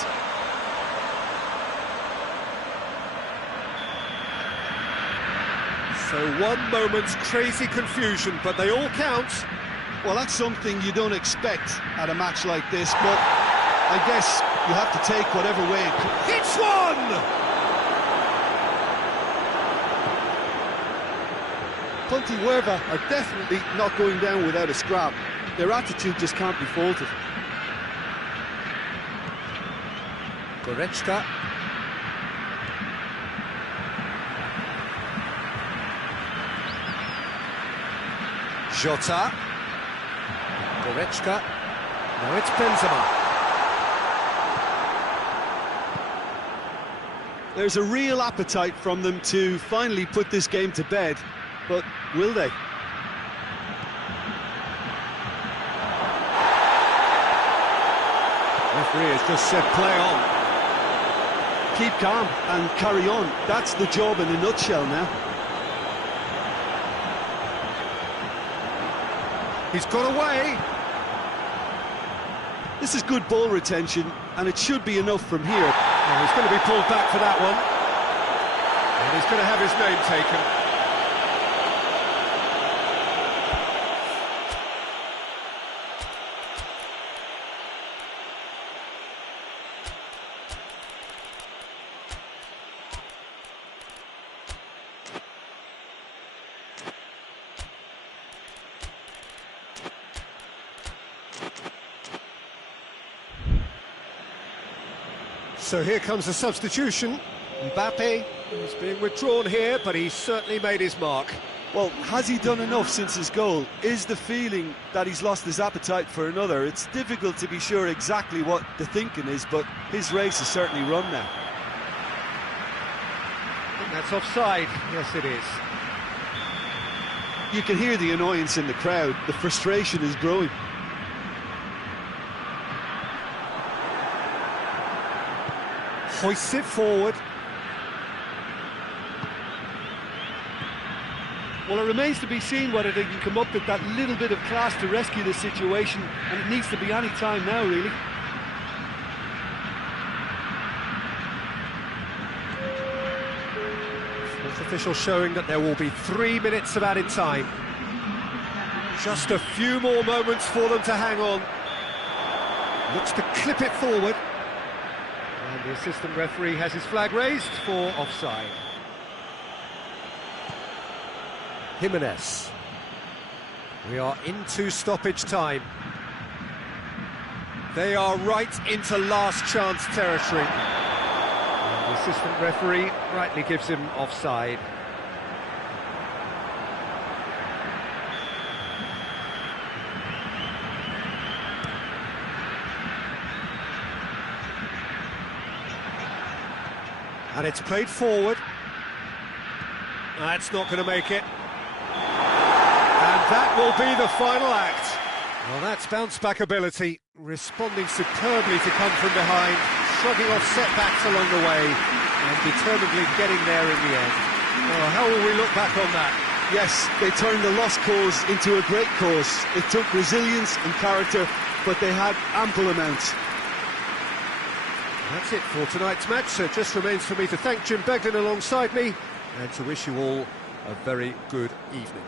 So one moment's crazy confusion, but they all count. Well, that's something you don't expect at a match like this, but I guess you have to take whatever way it comes. Hits one! Pontevedra are definitely not going down without a scrap. Their attitude just can't be faulted. Goretzka. Jota. Goretzka. Now it's Benzema. There's a real appetite from them to finally put this game to bed. But will they? Referee has just said play on. Keep calm and carry on. That's the job in a nutshell now. He's got away. This is good ball retention, and it should be enough from here. Well, he's going to be pulled back for that one. And he's going to have his name taken. So here comes the substitution. Mbappe is being withdrawn here, but he's certainly made his mark. Well, has he done enough since his goal? Is the feeling that he's lost his appetite for another? It's difficult to be sure exactly what the thinking is, but his race is certainly run now. I think that's offside. Yes, it is. You can hear the annoyance in the crowd. The frustration is growing. Hoists it forward. Well, it remains to be seen whether they can come up with that little bit of class to rescue the situation, and it needs to be any time now, really. Fourth official showing that there will be 3 minutes of added time. Just a few more moments for them to hang on. Looks to clip it forward. And the assistant referee has his flag raised for offside. Jimenez. We are into stoppage time. They are right into last chance territory. And the assistant referee rightly gives him offside. And it's played forward. That's not going to make it. And that will be the final act. Well, that's bounce-back ability, responding superbly to come from behind, shrugging off setbacks along the way, and determinedly getting there in the end. Well, how will we look back on that? Yes, they turned a lost cause into a great cause. It took resilience and character, but they had ample amounts. That's it for tonight's match, so it just remains for me to thank Jim Begden alongside me, and to wish you all a very good evening.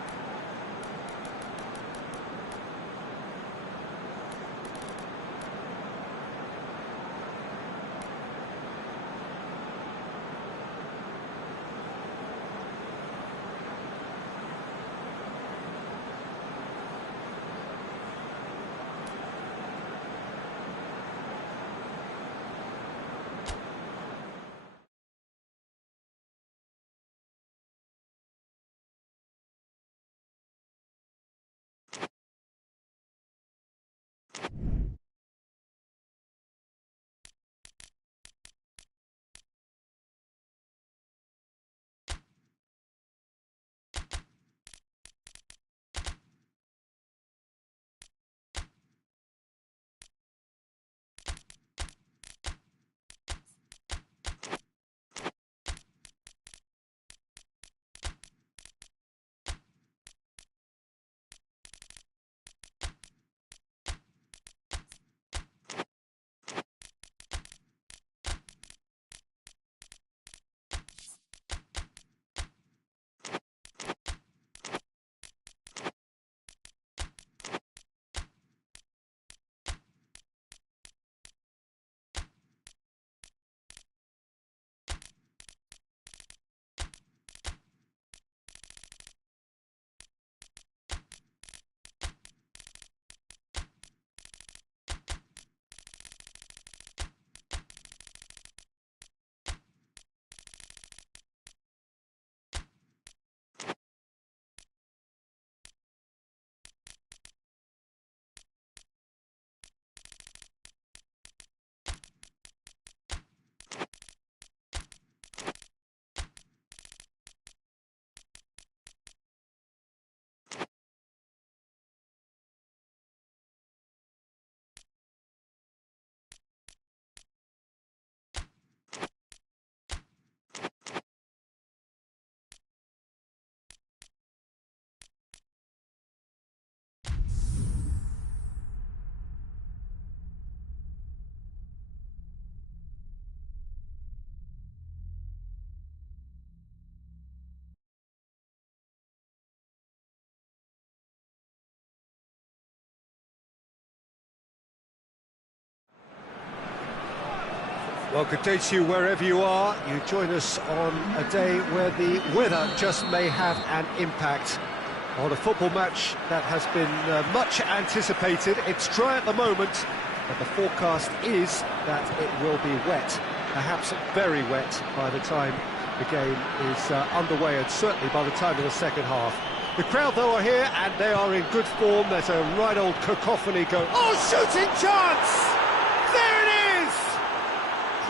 Well, good day to you wherever you are. You join us on a day where the weather just may have an impact on a football match that has been much anticipated. It's dry at the moment, but the forecast is that it will be wet, perhaps very wet by the time The game is underway, and certainly by the time of the second half. The crowd, though, are here, and they are in good form. There's a right old cacophony going. Oh, shooting chance! There it is!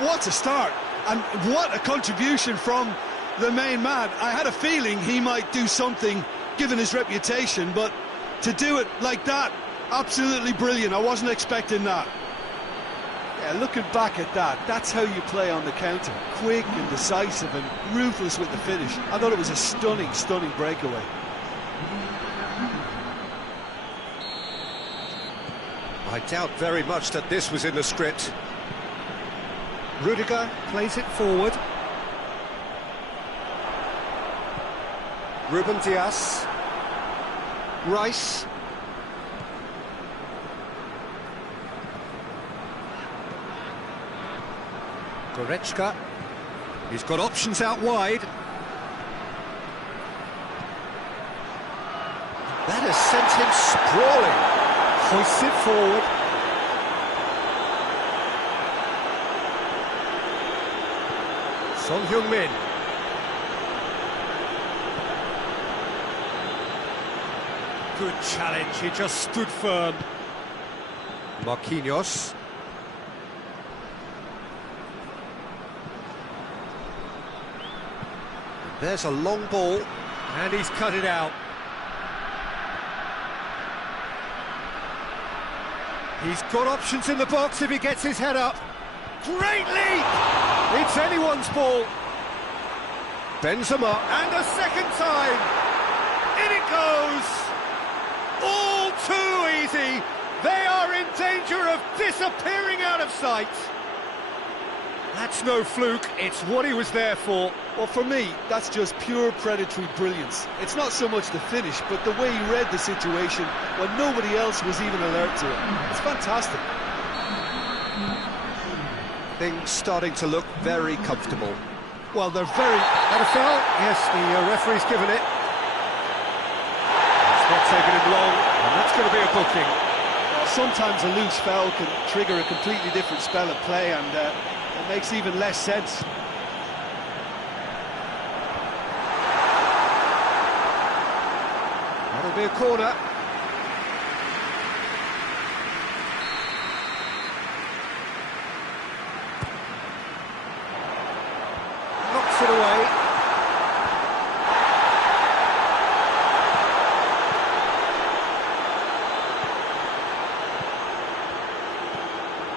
What a start, and what a contribution from the main man. I had a feeling he might do something, given his reputation, but to do it like that, absolutely brilliant. I wasn't expecting that. Yeah, looking back at that, that's how you play on the counter. Quick and decisive and ruthless with the finish. I thought it was a stunning, stunning breakaway. I doubt very much that this was in the script. Rudiger plays it forward. Ruben Dias. Rice. Goretzka. He's got options out wide. That has sent him sprawling. Hoists it forward. Son Heung-min. Good challenge, he just stood firm. Marquinhos. There's a long ball, and he's cut it out. He's got options in the box if he gets his head up. Great leap! It's anyone's ball. Benzema, and a second time. In it goes. All too easy. They are in danger of disappearing out of sight. That's no fluke, it's what he was there for. Well, for me, that's just pure predatory brilliance. It's not so much the finish, but the way he read the situation when nobody else was even alert to it. It's fantastic. Things starting to look very comfortable. Well, they're very... Had a foul? Yes, the referee's given it. It's not taking him long, and that's going to be a booking. Well, sometimes a loose foul can trigger a completely different spell of play, and it makes even less sense. That'll be a corner. Knocks it away.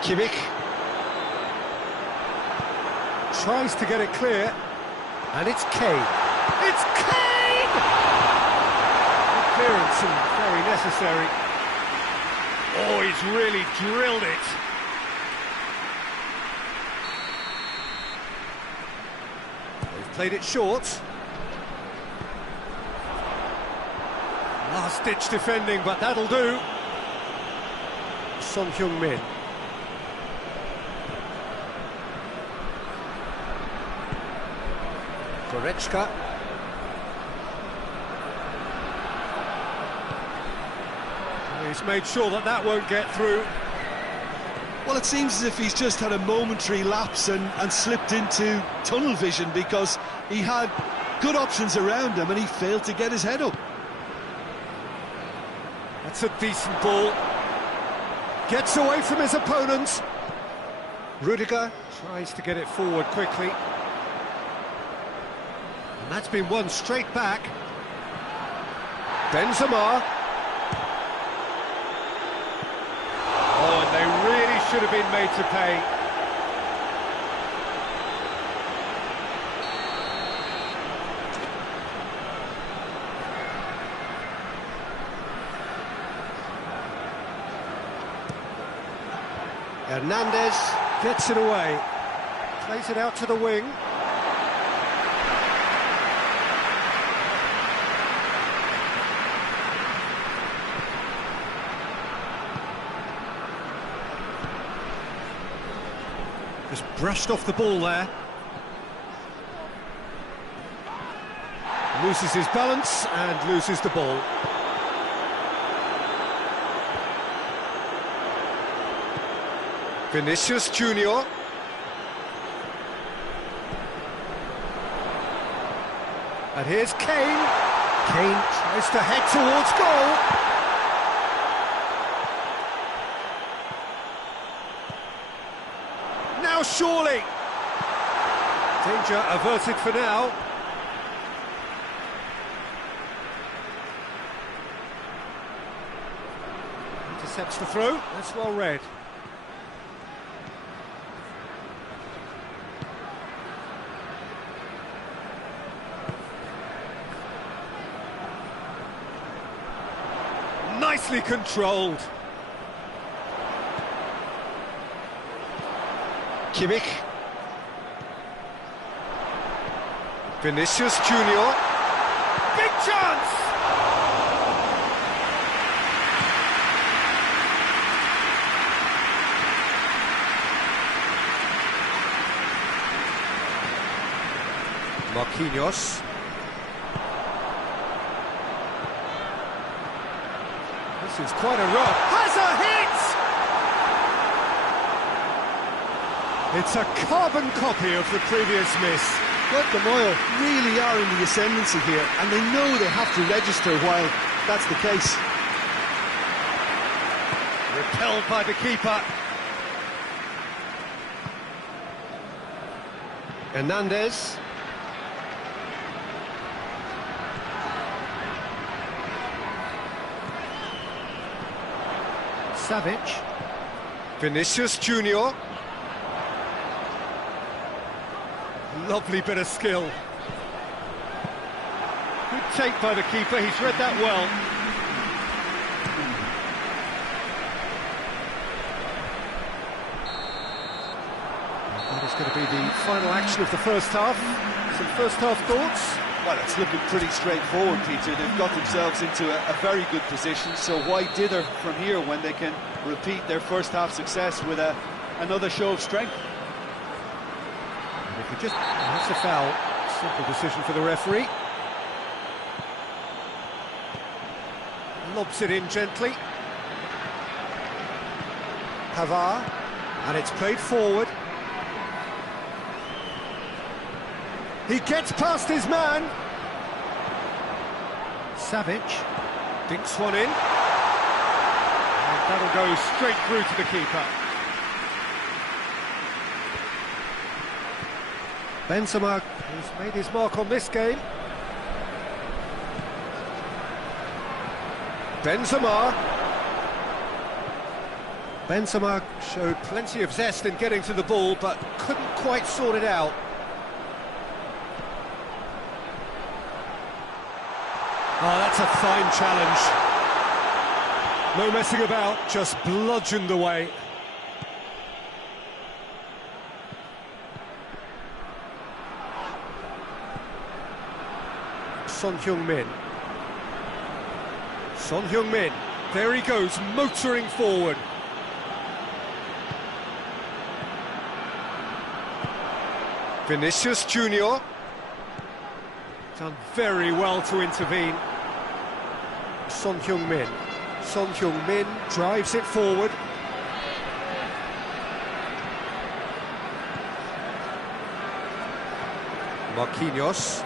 Kimmich tries to get it clear, and it's Kane. It's Kane! Good clearance and very necessary. Oh, he's really drilled it. They've played it short. Last-ditch defending, but that'll do. Son Heung-min. Goretzka. He's made sure that that won't get through. Well, it seems as if he's just had a momentary lapse and slipped into tunnel vision, because he had good options around him and he failed to get his head up. That's a decent ball. Gets away from his opponent. Rudiger tries to get it forward quickly. And that's been won straight back. Benzema. Oh, and they really should have been made to pay. Hernandez gets it away. Plays it out to the wing. Just brushed off the ball there. Loses his balance and loses the ball. Vinicius Junior. And here's Kane. Kane tries to head towards goal. Now surely. Danger averted for now. Intercepts the throw. That's well read. Nicely controlled. Kimmich. Vinicius Junior. Big chance! Marquinhos. This is quite a run. Has a hit! It's a carbon copy of the previous miss. But the Moyle really are in the ascendancy here, and they know they have to register while that's the case. Repelled by the keeper. Hernandez. Savic. Vinicius Junior. Lovely bit of skill. Good take by the keeper, he's read that well. That is going to be the final action of the first half. Some first half thoughts? Well, it's looking pretty straightforward, Peter. They've got themselves into a very good position, so why dither from here when they can repeat their first half success with another show of strength? If we just... That's a foul. Simple decision for the referee. Lobs it in gently. Pavard. And it's played forward. He gets past his man. Savic dinks one in. And that'll go straight through to the keeper. Benzema has made his mark on this game. Benzema showed plenty of zest in getting to the ball, but couldn't quite sort it out. Oh, that's a fine challenge. No messing about, just bludgeoned away. Son Heung-min. Son Heung-min. There he goes, motoring forward. Vinicius Junior. Done very well to intervene. Son Heung-min. Son Heung-min drives it forward. Marquinhos.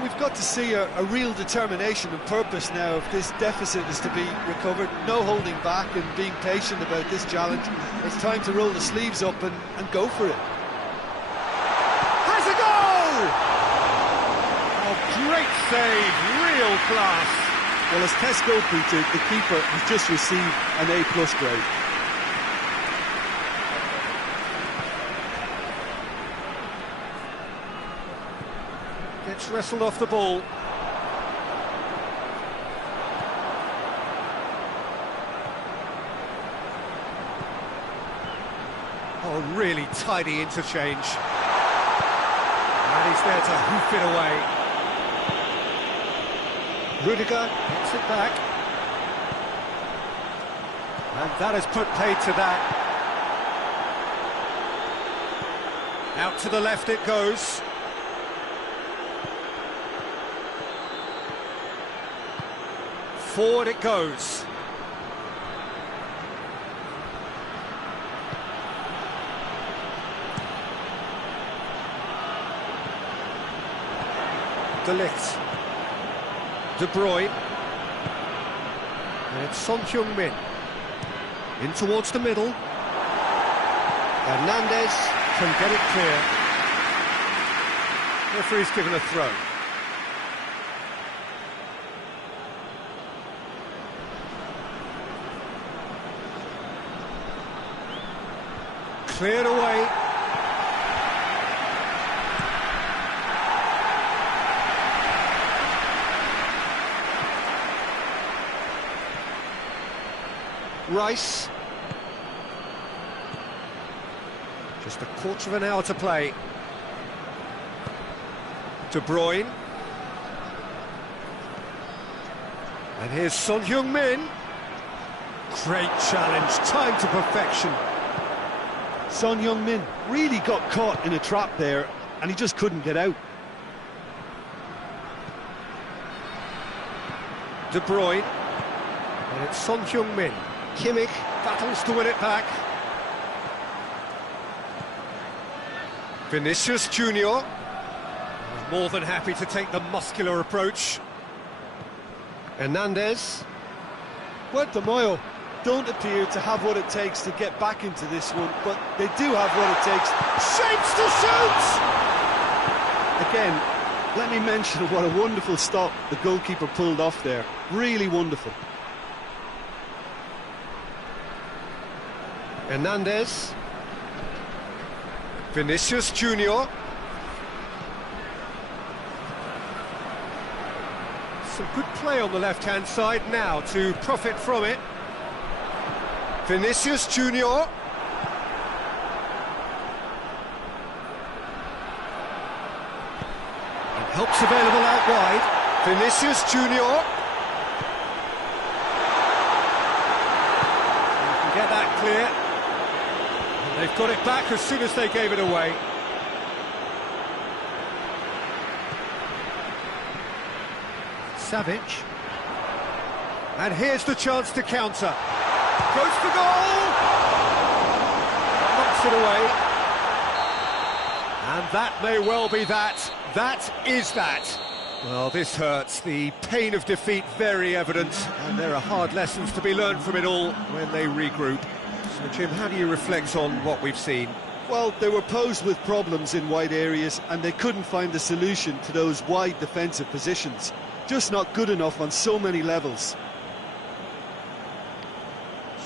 We've got to see a real determination and purpose now if this deficit is to be recovered. No holding back and being patient about this challenge. It's time to roll the sleeves up and go for it. Has a goal! Oh, great save, real class. Well, as tests go, Peter, the keeper has just received an A+ grade. Gets wrestled off the ball. Oh, really tidy interchange. And he's there to hoof it away. Rudiger gets it back. And that has put paid to that. Out to the left it goes. Forward it goes. De Ligt. De Bruyne. And it's Son Heung-min. In towards the middle. Hernandez can get it clear. Referee's given a throw. Cleared away. Rice. Just a quarter of an hour to play. De Bruyne. And here's Son Heung-min. Great challenge, time to perfection. Son Heung-min really got caught in a trap there, and he just couldn't get out. De Bruyne. And it's Son Heung-min. Kimmich battles to win it back. Vinicius Junior. More than happy to take the muscular approach. Hernandez. Puerto Mayo don't appear to have what it takes to get back into this one, but they do have what it takes. Shapes to shoot! Again, let me mention what a wonderful stop the goalkeeper pulled off there. Really wonderful. Hernandez. Vinicius Junior. Some good play on the left-hand side now to profit from it. Vinicius Junior. And help's available out wide. Vinicius Junior. You can get that clear. And they've got it back as soon as they gave it away. Savic. And here's the chance to counter. Goes for goal! Knocks it away. And that may well be that. That is that. Well, this hurts. The pain of defeat very evident. And there are hard lessons to be learned from it all when they regroup. So, Jim, how do you reflect on what we've seen? Well, they were posed with problems in wide areas, and they couldn't find the solution to those wide defensive positions. Just not good enough on so many levels.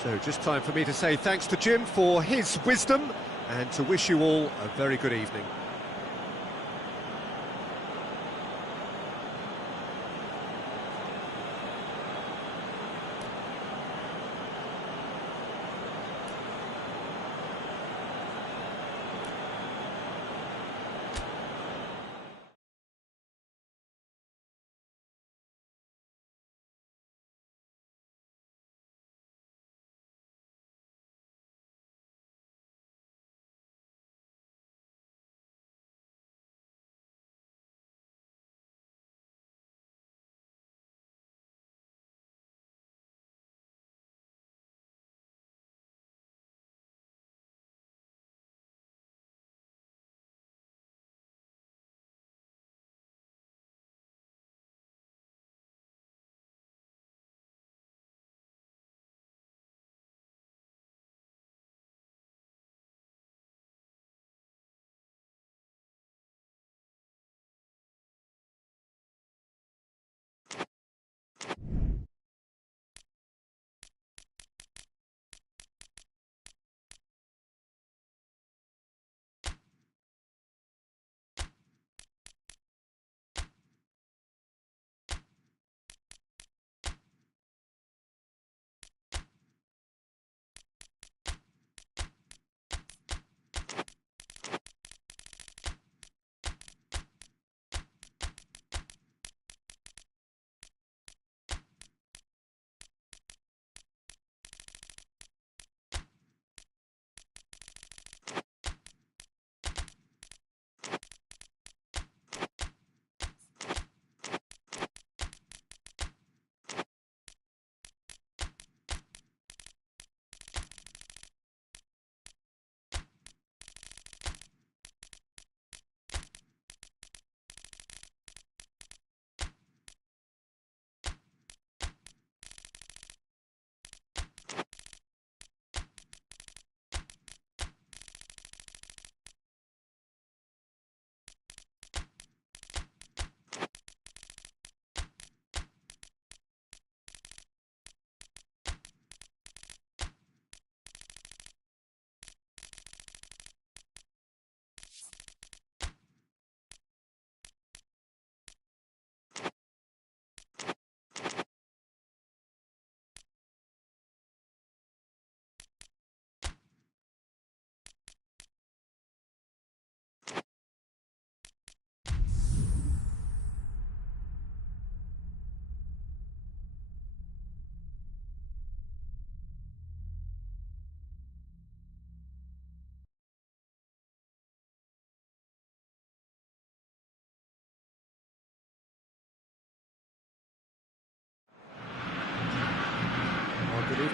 So just time for me to say thanks to Jim for his wisdom and to wish you all a very good evening.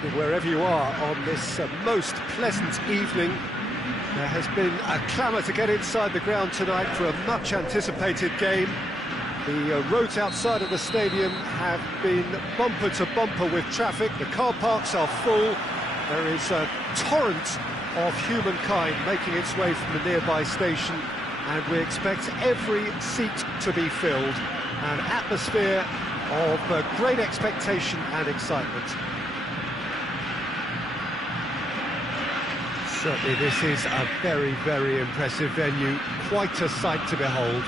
Wherever you are on this most pleasant evening, there has been a clamour to get inside the ground tonight for a much-anticipated game. The roads outside of the stadium have been bumper to bumper with traffic. The car parks are full. There is a torrent of humankind making its way from the nearby station, and we expect every seat to be filled. An atmosphere of great expectation and excitement. Certainly this is a very, very impressive venue. Quite a sight to behold.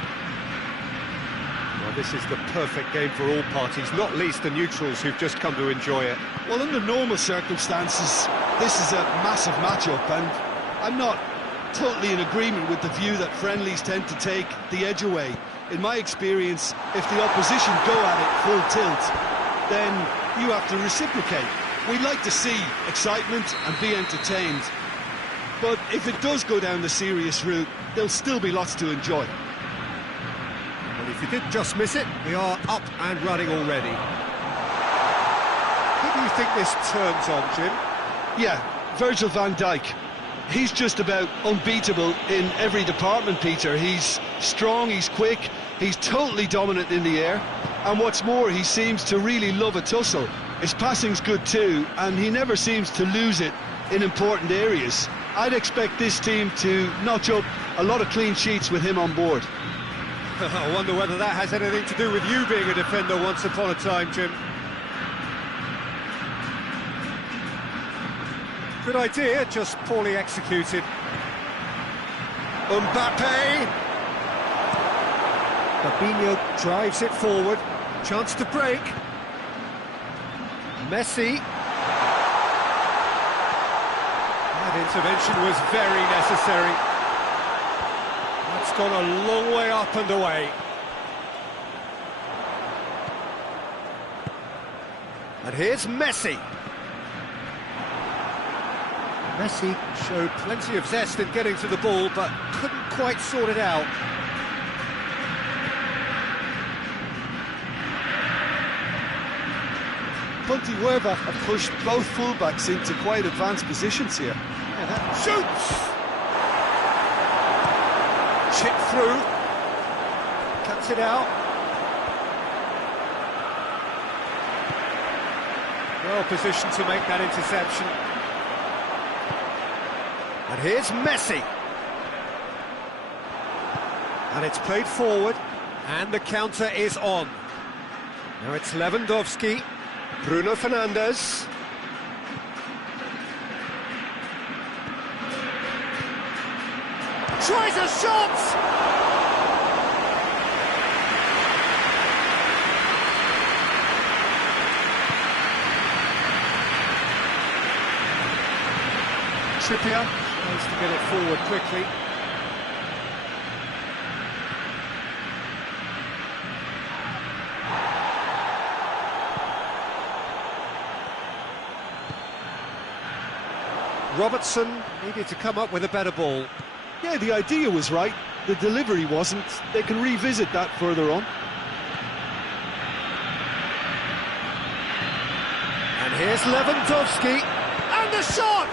Well, this is the perfect game for all parties, not least the neutrals who've just come to enjoy it. Well, under normal circumstances, this is a massive matchup, and I'm not totally in agreement with the view that friendlies tend to take the edge away. In my experience, if the opposition go at it full tilt, then you have to reciprocate. We'd like to see excitement and be entertained, but if it does go down the serious route, there'll still be lots to enjoy. Well, if you did just miss it, we are up and running already. Who do you think this turns on, Jim? Yeah, Virgil van Dijk. He's just about unbeatable in every department, Peter. He's strong, he's quick, he's totally dominant in the air, and what's more, he seems to really love a tussle. His passing's good too, and he never seems to lose it in important areas. I'd expect this team to notch up a lot of clean sheets with him on board. I wonder whether that has anything to do with you being a defender once upon a time, Jim. Good idea, just poorly executed. Mbappe! Fabinho drives it forward. Chance to break. Messi. That intervention was very necessary. That's gone a long way up and away. And here's Messi. Messi showed plenty of zest in getting to the ball, but couldn't quite sort it out. Pontevedra have pushed both fullbacks into quite advanced positions here. Yeah, shoots! Chip through. Cuts it out. Well positioned to make that interception. And here's Messi. And it's played forward, and the counter is on. Now it's Lewandowski, Bruno Fernandes. Tries a shot! Trippier tries to get it forward quickly. Robertson needed to come up with a better ball. Yeah, the idea was right, the delivery wasn't. They can revisit that further on. And here's Lewandowski, and the shot!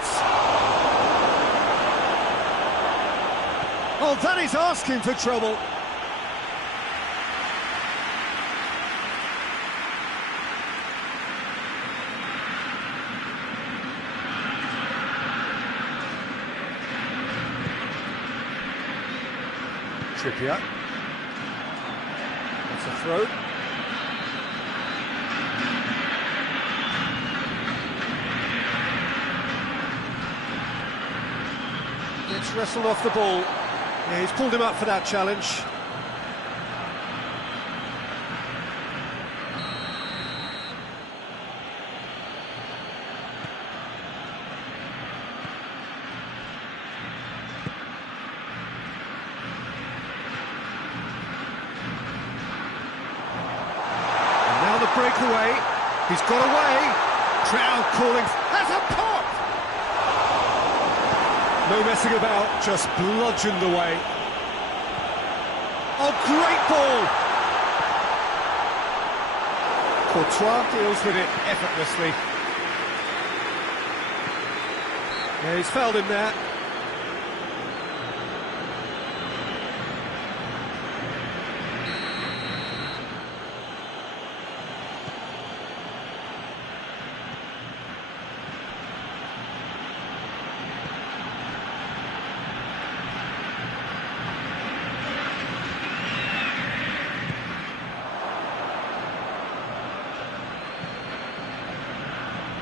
Oh, that is asking for trouble. Trippier. That's a throw. Gets wrestled off the ball. Yeah, he's pulled him up for that challenge. Breakaway, he's got away, crowd calling, has a pop! No messing about, just bludgeoned away. Oh, great ball! Courtois deals with it effortlessly. Yeah, he's fouled him there.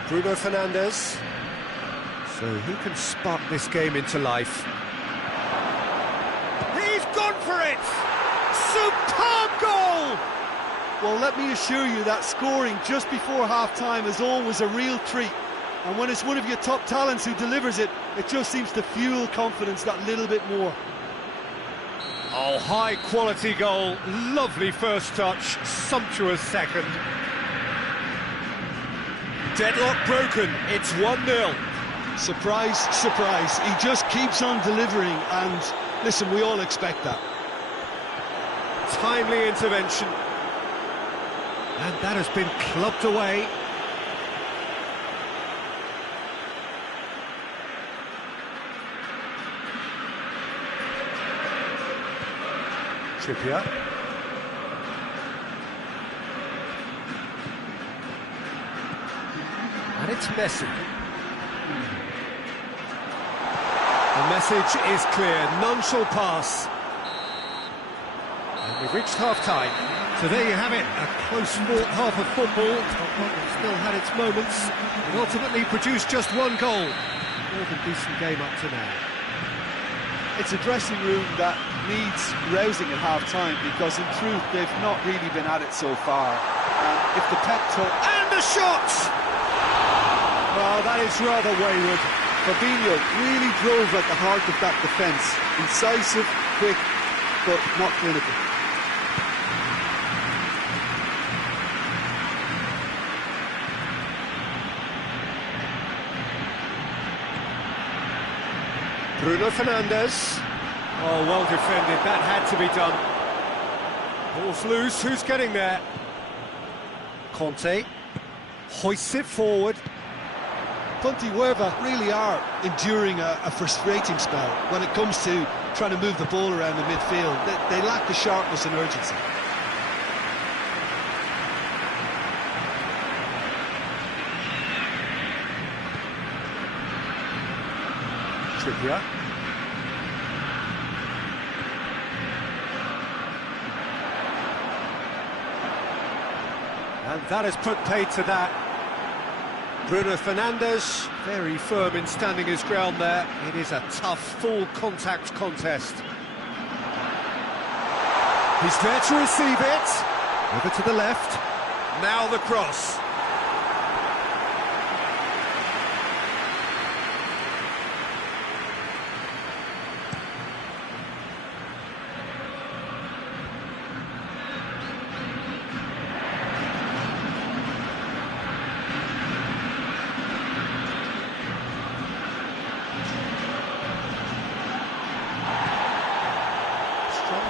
Bruno Fernandes. So who can spark this game into life? He's gone for it! Superb goal! Well, let me assure you that scoring just before half-time is always a real treat. And when it's one of your top talents who delivers it, it just seems to fuel confidence that little bit more. Oh, high-quality goal. Lovely first touch, sumptuous second. Deadlock broken, it's 1-0. Surprise, surprise, he just keeps on delivering, and listen, we all expect that. Timely intervention. And that has been clubbed away. Trippier. And it's Messi. The message is clear, none shall pass. And we've reached half-time. So there you have it, a close-fought half of football. Tottenham still had its moments, and ultimately produced just one goal. More than decent game up to now. It's a dressing room that needs rousing at half-time, because in truth they've not really been at it so far. And if the pep talk... And the shot! Oh, that is rather wayward. Fabinho really drove at the heart of that defence. Incisive, quick, but not clinical. Bruno Fernandes. Oh, well defended, that had to be done. Ball's loose, who's getting there? Conte hoists it forward. Pontevedra really are enduring a frustrating spell when it comes to trying to move the ball around the midfield. They lack the sharpness and urgency. Trippier. And that has put paid to that. Bruno Fernandes, very firm in standing his ground there. It is a tough, full-contact contest. He's there to receive it. Over to the left. Now the cross.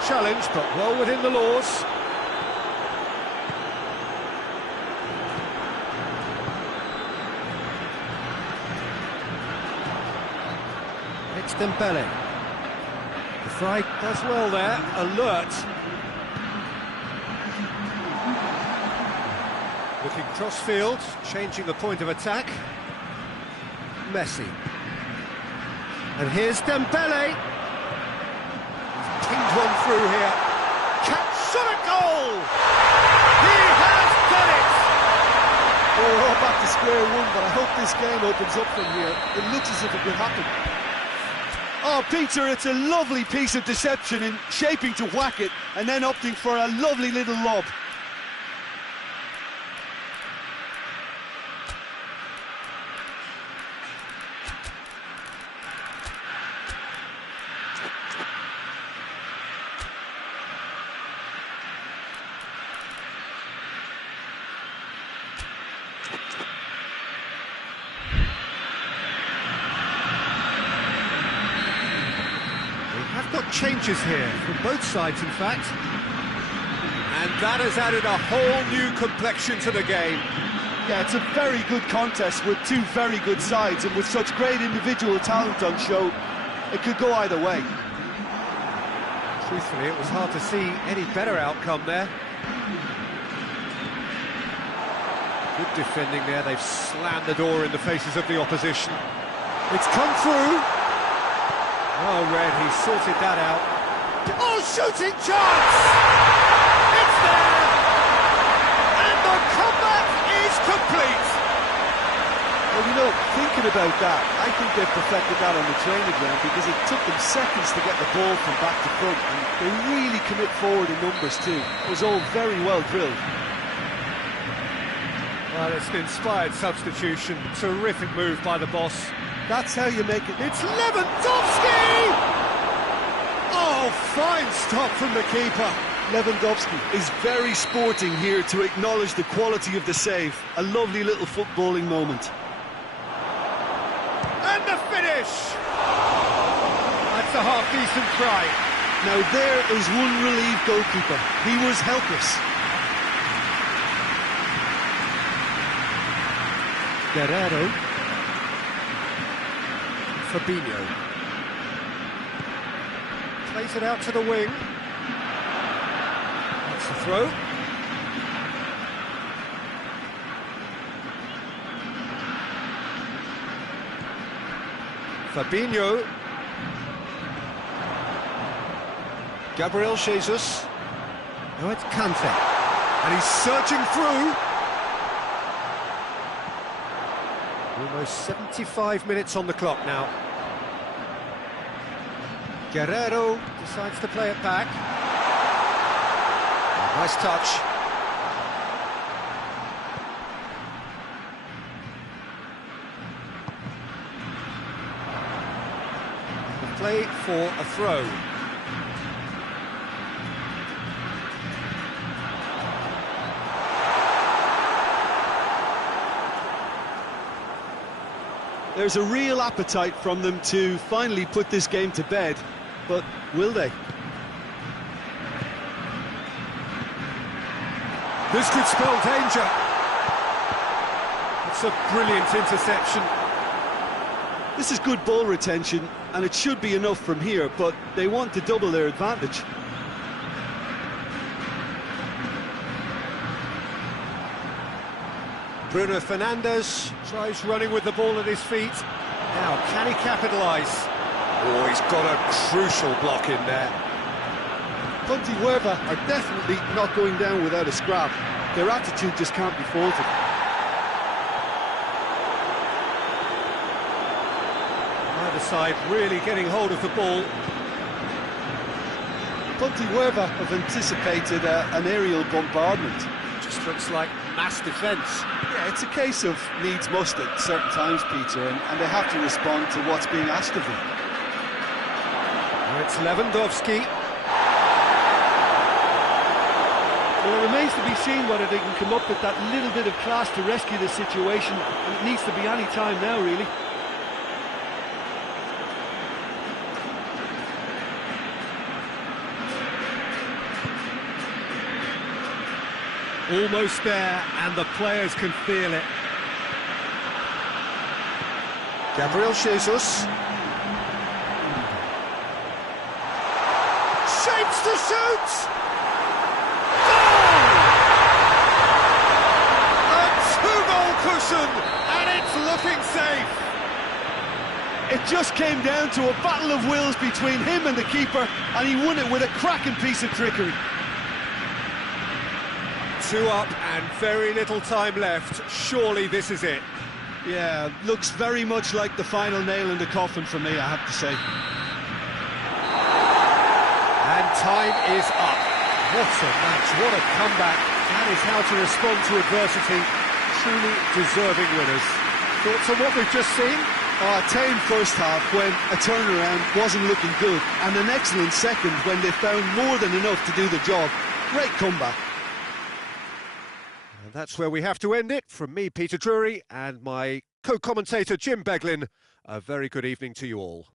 Challenge, but well within the laws. It's Dembele. The fry does well there, alert. Looking cross-field, changing the point of attack. Messi. And here's Dembele. Pinged one through here. Shot a goal! He has done it! Oh, we're all back to square one, but I hope this game opens up from here. It looks as if it could happen. Oh, Peter, it's a lovely piece of deception in shaping to whack it and then opting for a lovely little lob. Changes here from both sides, in fact, and that has added a whole new complexion to the game. Yeah, it's a very good contest with two very good sides, and with such great individual talent on show, it could go either way. Truthfully, it was hard to see any better outcome there. Good defending there, they've slammed the door in the faces of the opposition. It's come through. Well read, he sorted that out. Oh, shooting chance! It's there! And the comeback is complete! Well, you know, thinking about that, I think they've perfected that on the training ground, because it took them seconds to get the ball from back to front, and they really commit forward in numbers too. It was all very well drilled. Well, it's an inspired substitution. Terrific move by the boss. That's how you make it. It's Lewandowski! Oh, fine stop from the keeper. Lewandowski is very sporting here to acknowledge the quality of the save. A lovely little footballing moment. And the finish! That's a half-decent try. Now there is one relieved goalkeeper. He was helpless. Guerrero. Fabinho. Plays it out to the wing. That's the throw. Fabinho. Gabriel Jesus. Now it's Kante. And he's searching through. Almost 75 minutes on the clock now. Guerrero decides to play it back. Oh, nice touch. Play for a throw. There's a real appetite from them to finally put this game to bed, but will they? This could spell danger. It's a brilliant interception. This is good ball retention, and it should be enough from here, but they want to double their advantage. Bruno Fernandes tries running with the ball at his feet. Now, can he capitalise? Oh, he's got a crucial block in there. Ponte Huerva are definitely not going down without a scrap. Their attitude just can't be faulted. Either side really getting hold of the ball. Ponte Huerva have anticipated an aerial bombardment. Just looks like mass defence. Yeah, it's a case of needs must at certain times, Peter, and they have to respond to what's being asked of them. It's Lewandowski. Well, it remains to be seen whether they can come up with that little bit of class to rescue the situation, and it needs to be any time now, really. Almost there, and the players can feel it. Gabriel Jesus. Shapes to shoot! Goal! A two-goal cushion, and it's looking safe. It just came down to a battle of wills between him and the keeper, and he won it with a cracking piece of trickery. 2 up and very little time left. Surely this is it. Yeah, looks very much like the final nail in the coffin for me, I have to say. And time is up. What a match, what a comeback. That is how to respond to adversity. Truly deserving winners. Thoughts on what we've just seen? A tame first half when a turnaround wasn't looking good, and an excellent second when they found more than enough to do the job. Great comeback. And that's where we have to end it. From me, Peter Drury, and my co-commentator, Jim Beglin, a very good evening to you all.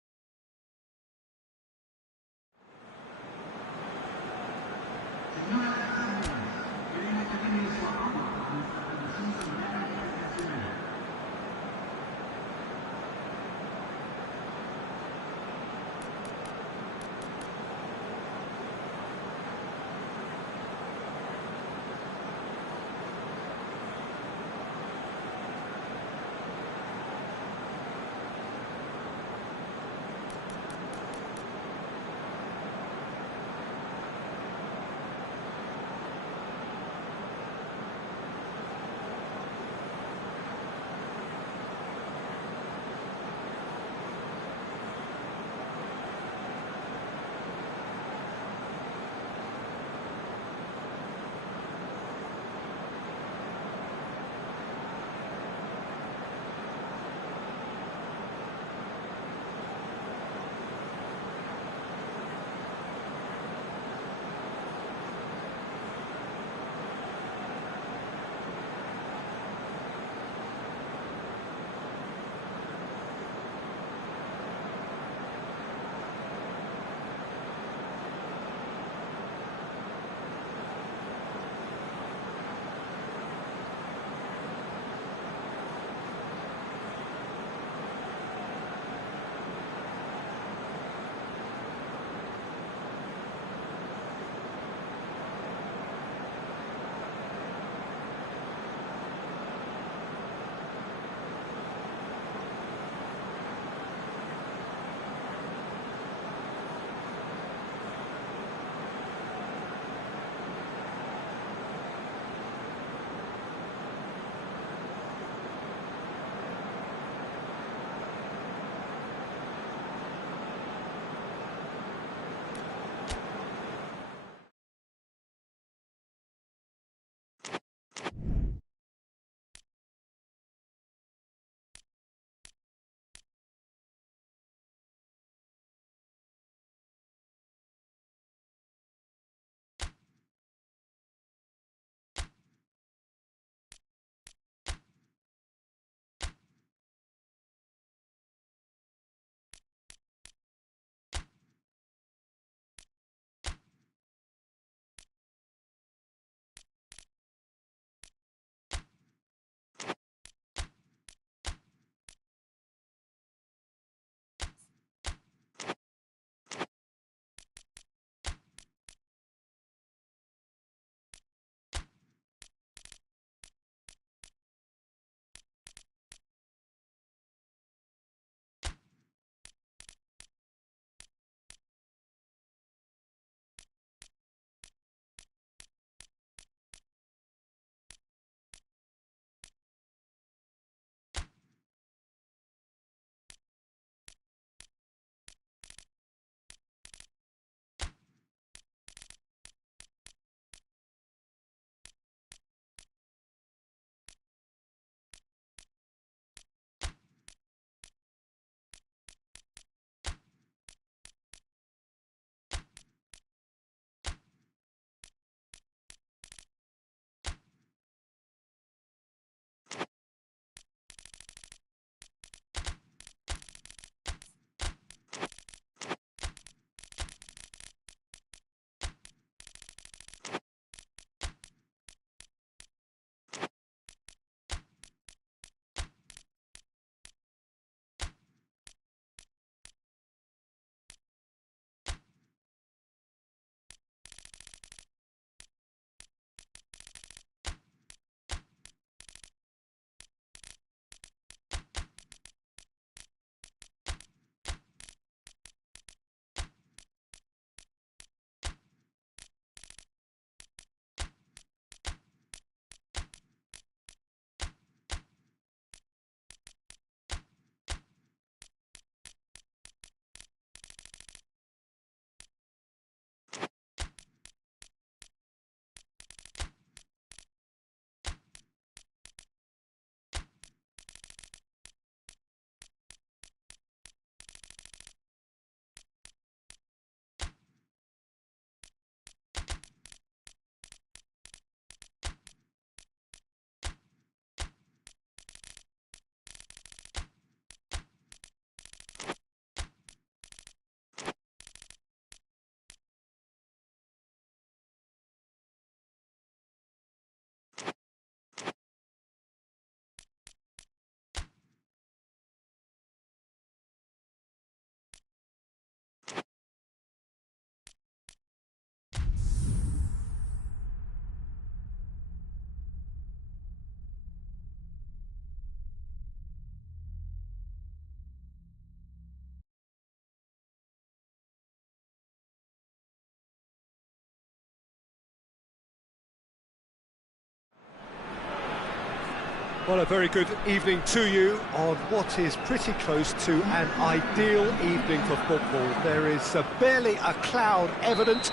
Well, a very good evening to you on what is pretty close to an ideal evening for football. There is barely a cloud evident.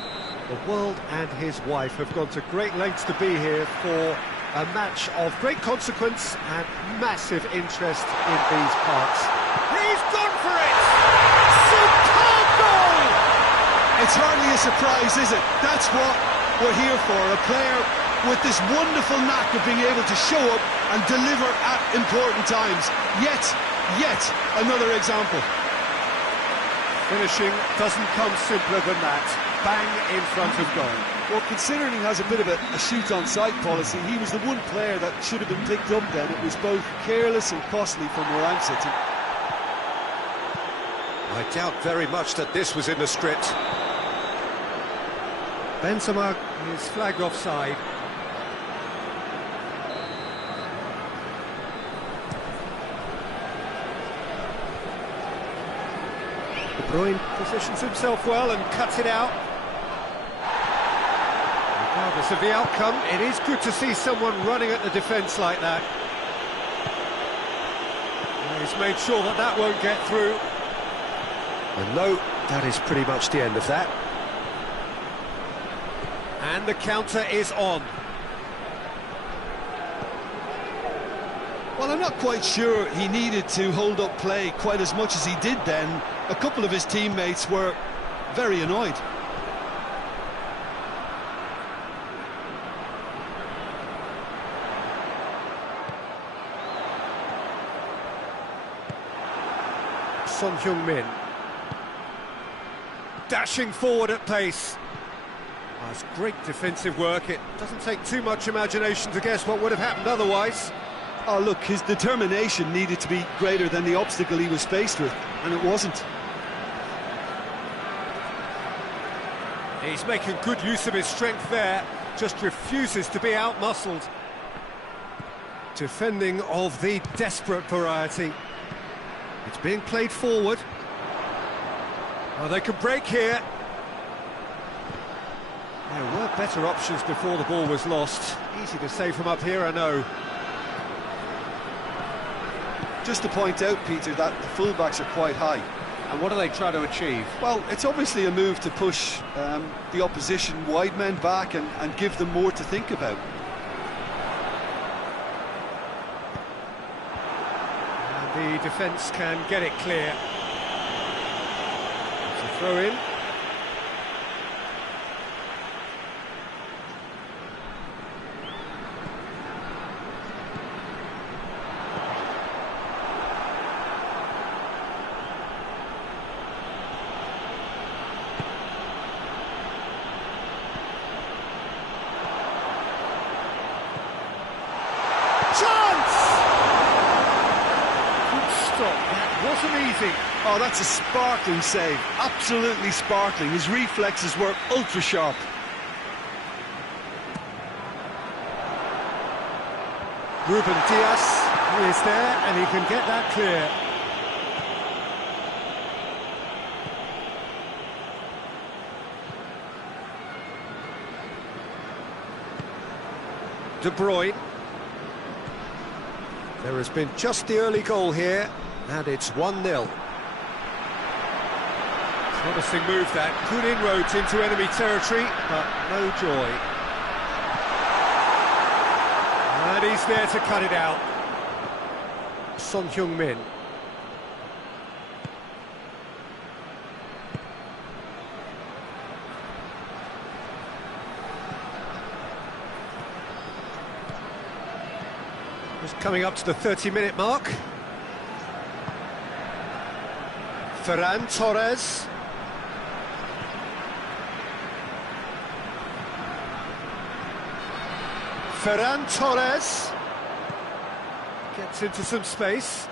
The world and his wife have gone to great lengths to be here for a match of great consequence and massive interest in these parts. He's gone for it! Superb goal! It's hardly a surprise, is it? That's what we're here for, a player with this wonderful knack of being able to show up and deliver at important times. Yet another example. Finishing doesn't come simpler than that. Bang in front of goal. Well, considering he has a bit of a shoot-on-sight policy, he was the one player that should have been picked up then. It was both careless and costly from where I'm sitting. I doubt very much that this was in the script. Benzema is flagged offside. De Bruyne positions himself well and cuts it out. Regardless of the outcome, it is good to see someone running at the defence like that. And he's made sure that that won't get through. And no, that is pretty much the end of that. And the counter is on. Well, I'm not quite sure he needed to hold up play quite as much as he did then. A couple of his teammates were very annoyed. Son Heung-min. Dashing forward at pace. That's great defensive work. It doesn't take too much imagination to guess what would have happened otherwise. Oh, look, his determination needed to be greater than the obstacle he was faced with, and it wasn't. He's making good use of his strength there, just refuses to be out-muscled. Defending of the desperate variety. It's being played forward. Oh, they could break here. There were better options before the ball was lost. Easy to say from up here, I know. Just to point out, Peter, that the fullbacks are quite high. And what are they trying to achieve? Well, it's obviously a move to push the opposition wide men back and give them more to think about. And the defence can get it clear. It's a throw in. Oh, that's a sparkling save, absolutely sparkling. His reflexes were ultra sharp. Ruben Diaz is there and he can get that clear. De Bruyne. There has been just the early goal here, and it's 1-0. Promising move that, good inroads into enemy territory, but no joy. And he's there to cut it out. Son Heung-min. Just coming up to the 30-minute mark. Ferran Torres. Ferran Torres gets into some space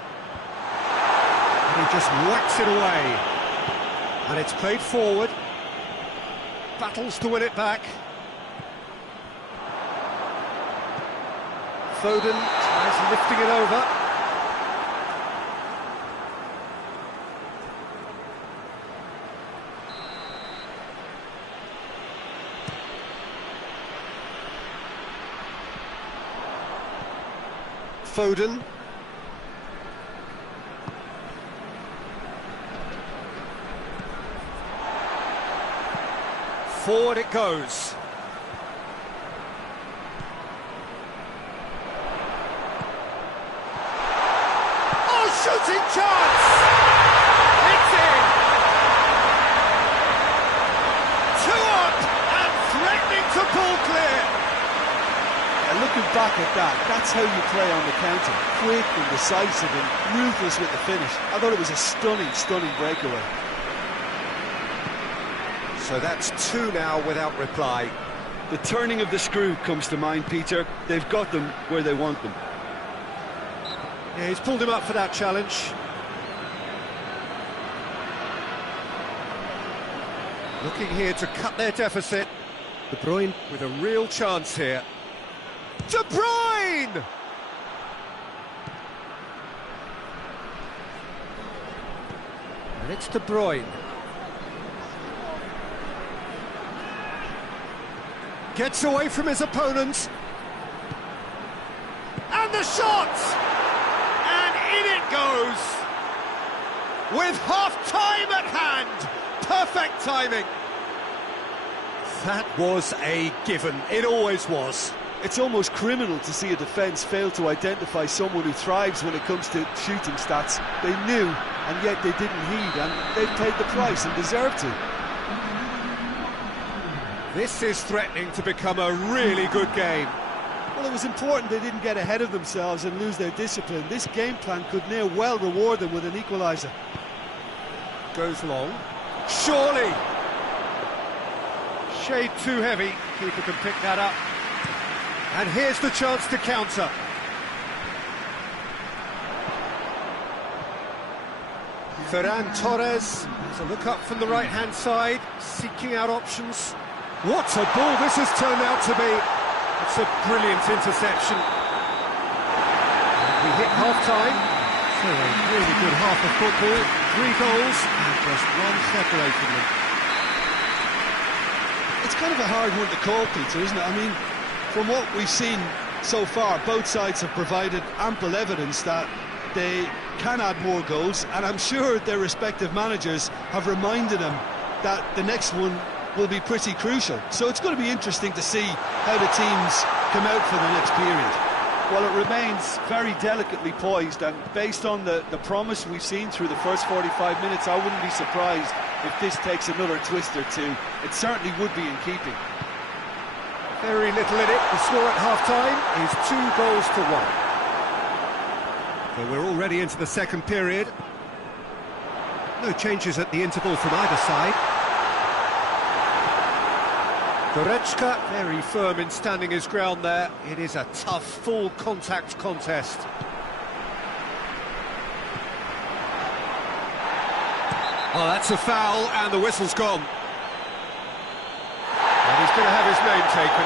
and he just whacks it away, and it's played forward, battles to win it back. Foden tries lifting it over. Foden. Forward it goes. Oh, shooting chance! It's in! 2 up and threatening to pull clear. And looking back at that, that's how you play on the counter. Quick and decisive and ruthless with the finish. I thought it was a stunning, stunning breakaway. So that's 2 now without reply. The turning of the screw comes to mind, Peter. They've got them where they want them. Yeah, he's pulled him up for that challenge. Looking here to cut their deficit. De Bruyne with a real chance here. De Bruyne! And it's De Bruyne. Gets away from his opponent. And the shot! And in it goes! With half-time at hand! Perfect timing! That was a given. It always was. It's almost criminal to see a defence fail to identify someone who thrives when it comes to shooting stats. They knew, and yet they didn't heed, and they've paid the price and deserve to. This is threatening to become a really good game. Well, it was important they didn't get ahead of themselves and lose their discipline. This game plan could near well reward them with an equaliser. Goes long. Surely! Shade too heavy. Keeper can pick that up. And here's the chance to counter. Ferran Torres has a look up from the right-hand side, seeking out options. What a ball this has turned out to be. It's a brilliant interception. We hit half-time. So a really good half of football. 3 goals and just 1 separating them. It's kind of a hard one to call, Peter, isn't it? I mean, from what we've seen so far, both sides have provided ample evidence that they can add more goals, and I'm sure their respective managers have reminded them that the next one will be pretty crucial. So it's going to be interesting to see how the teams come out for the next period. Well, it remains very delicately poised, and based on the promise we've seen through the first 45 minutes, I wouldn't be surprised if this takes another twist or two. It certainly would be in keeping. Very little in it. The score at half-time is 2 goals to 1. So we're already into the second period. No changes at the interval from either side. Goretzka, very firm in standing his ground there. It is a tough, full-contact contest. Oh, that's a foul, and the whistle's gone. And he's going to have his name taken.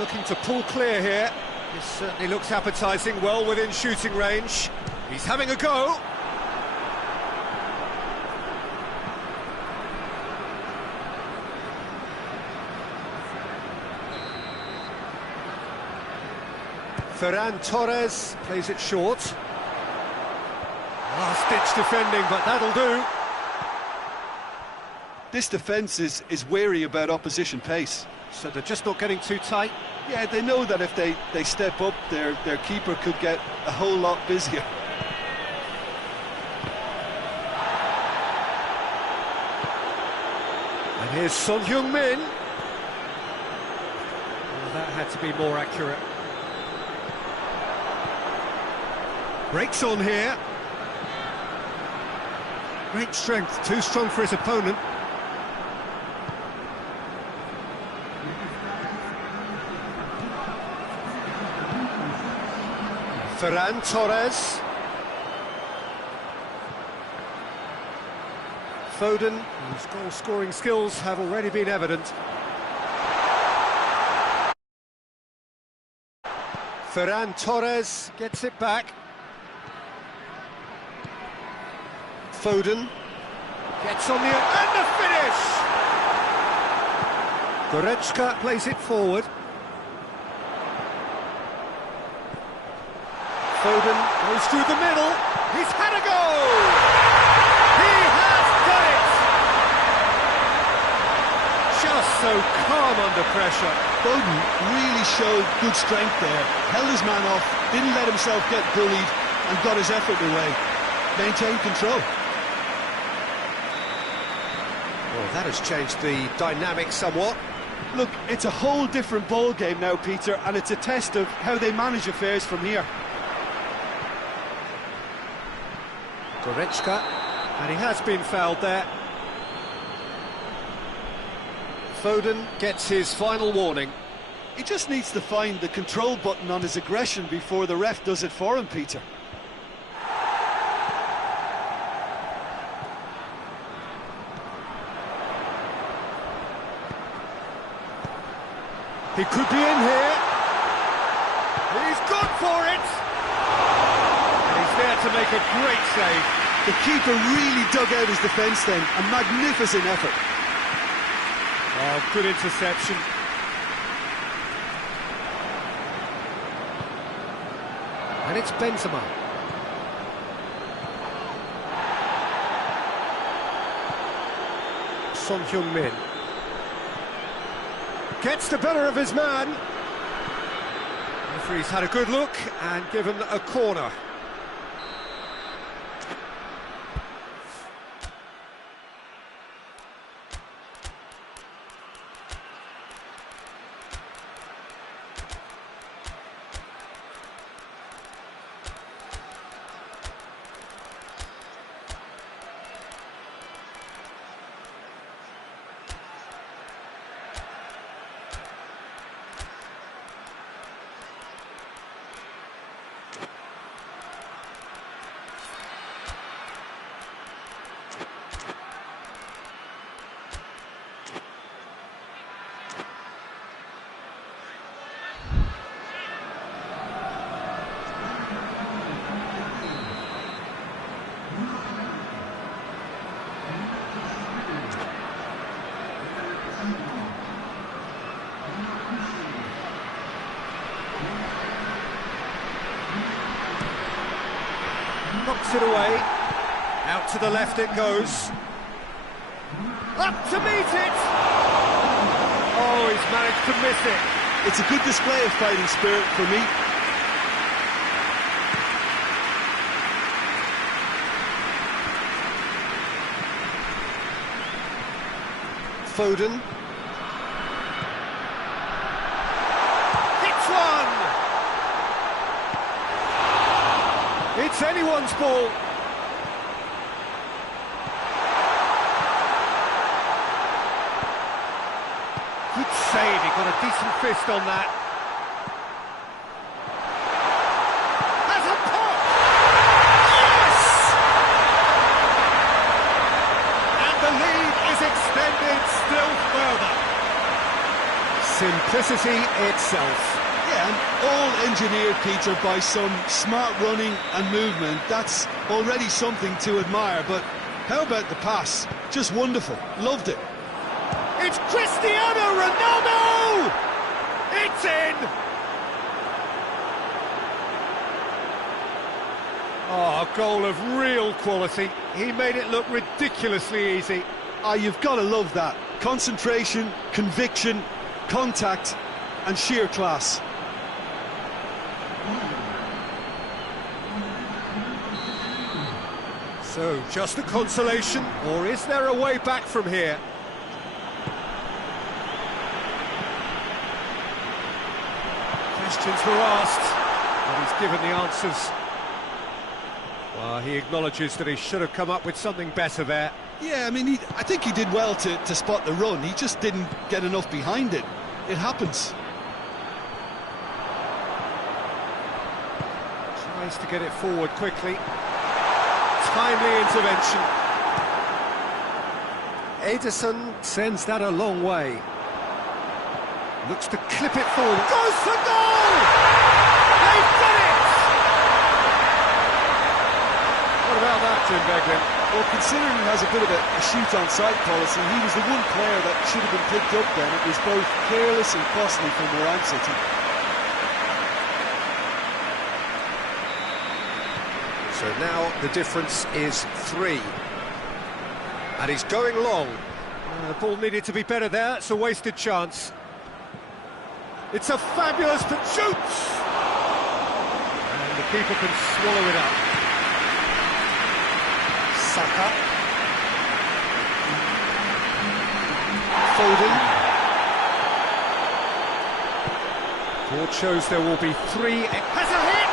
Looking to pull clear here. This certainly looks appetising, well within shooting range. He's having a go. Ferran Torres plays it short. Last-ditch defending, but that'll do. This defence is wary about opposition pace. So they're just not getting too tight? Yeah, they know that if they step up, their keeper could get a whole lot busier. And here's Son Heung-min. Well, that had to be more accurate. Breaks on here. Great strength, too strong for his opponent. Ferran Torres. Foden, whose goal-scoring skills have already been evident. Ferran Torres gets it back. Foden gets on the... and the finish! Goretzka plays it forward. Foden goes through the middle. He's had a go! He has done it! Just so calm under pressure. Foden really showed good strength there, held his man off, didn't let himself get bullied, and got his effort away. Maintained control. Well, that has changed the dynamic somewhat. Look, it's a whole different ball game now, Peter, and it's a test of how they manage affairs from here. Goretzka, and he has been fouled there. Foden gets his final warning. He just needs to find the control button on his aggression before the ref does it for him, Peter. He could be in here. He's gone for it. And he's there to make a great save. The keeper really dug out his defence then. A magnificent effort. Oh, good interception. And it's Benzema. Son Heung-min. Gets the better of his man. The referee's had a good look and given a corner. Knocks it away. Out to the left it goes. Up to meet it! Oh, he's managed to miss it. It's a good display of fighting spirit for me. Foden. Hits one! It's anyone's ball. Good save, he got a decent fist on that. Has a pop! Yes! And the lead is extended still further. Simplicity itself. Yeah, and all engineered, Peter, by some smart running and movement. That's already something to admire, but how about the pass? Just wonderful. Loved it. It's Cristiano Ronaldo! It's in! Oh, a goal of real quality. He made it look ridiculously easy. Ah, you've got to love that. Concentration, conviction, contact, and sheer class. So, just a consolation, or is there a way back from here? Questions were asked, and he's given the answers. Well, he acknowledges that he should have come up with something better there. Yeah, I mean, I think he did well to spot the run. He just didn't get enough behind it. It happens. Tries to get it forward quickly. Timely intervention. Ederson sends that a long way. Looks to clip it forward. Goes for goal! They've done it! What about that, Jim Beglin? Well, considering he has a bit of a shoot-on-sight policy, he was the one player that should have been picked up then. It was both careless and costly from where I'm sitting. So now the difference is 3. And he's going long. The ball needed to be better there, it's a wasted chance. It's a fabulous shoots! And the keeper can swallow it up. Saka. Foden. Board shows there will be 3. It has a hit!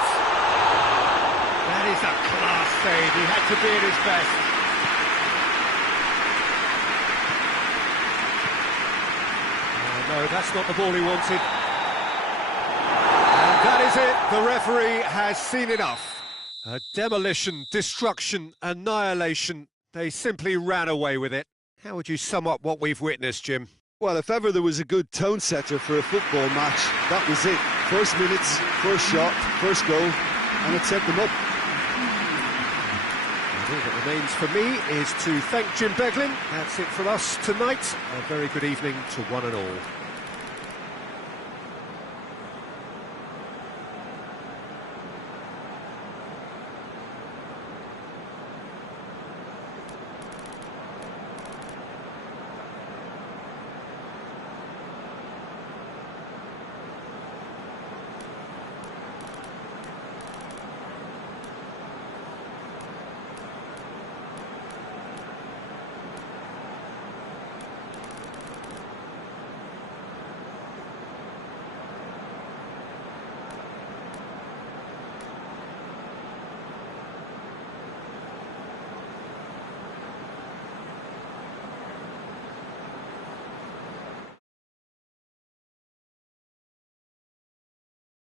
That is a class save. He had to be at his best. Oh, no, that's not the ball he wanted. And that is it. The referee has seen enough. A demolition, destruction, annihilation. They simply ran away with it. How would you sum up what we've witnessed, Jim? Well, if ever there was a good tone setter for a football match, that was it. First minutes, first shot, first goal, and it set them up. And all that remains for me is to thank Jim Beglin. That's it from us tonight. A very good evening to one and all.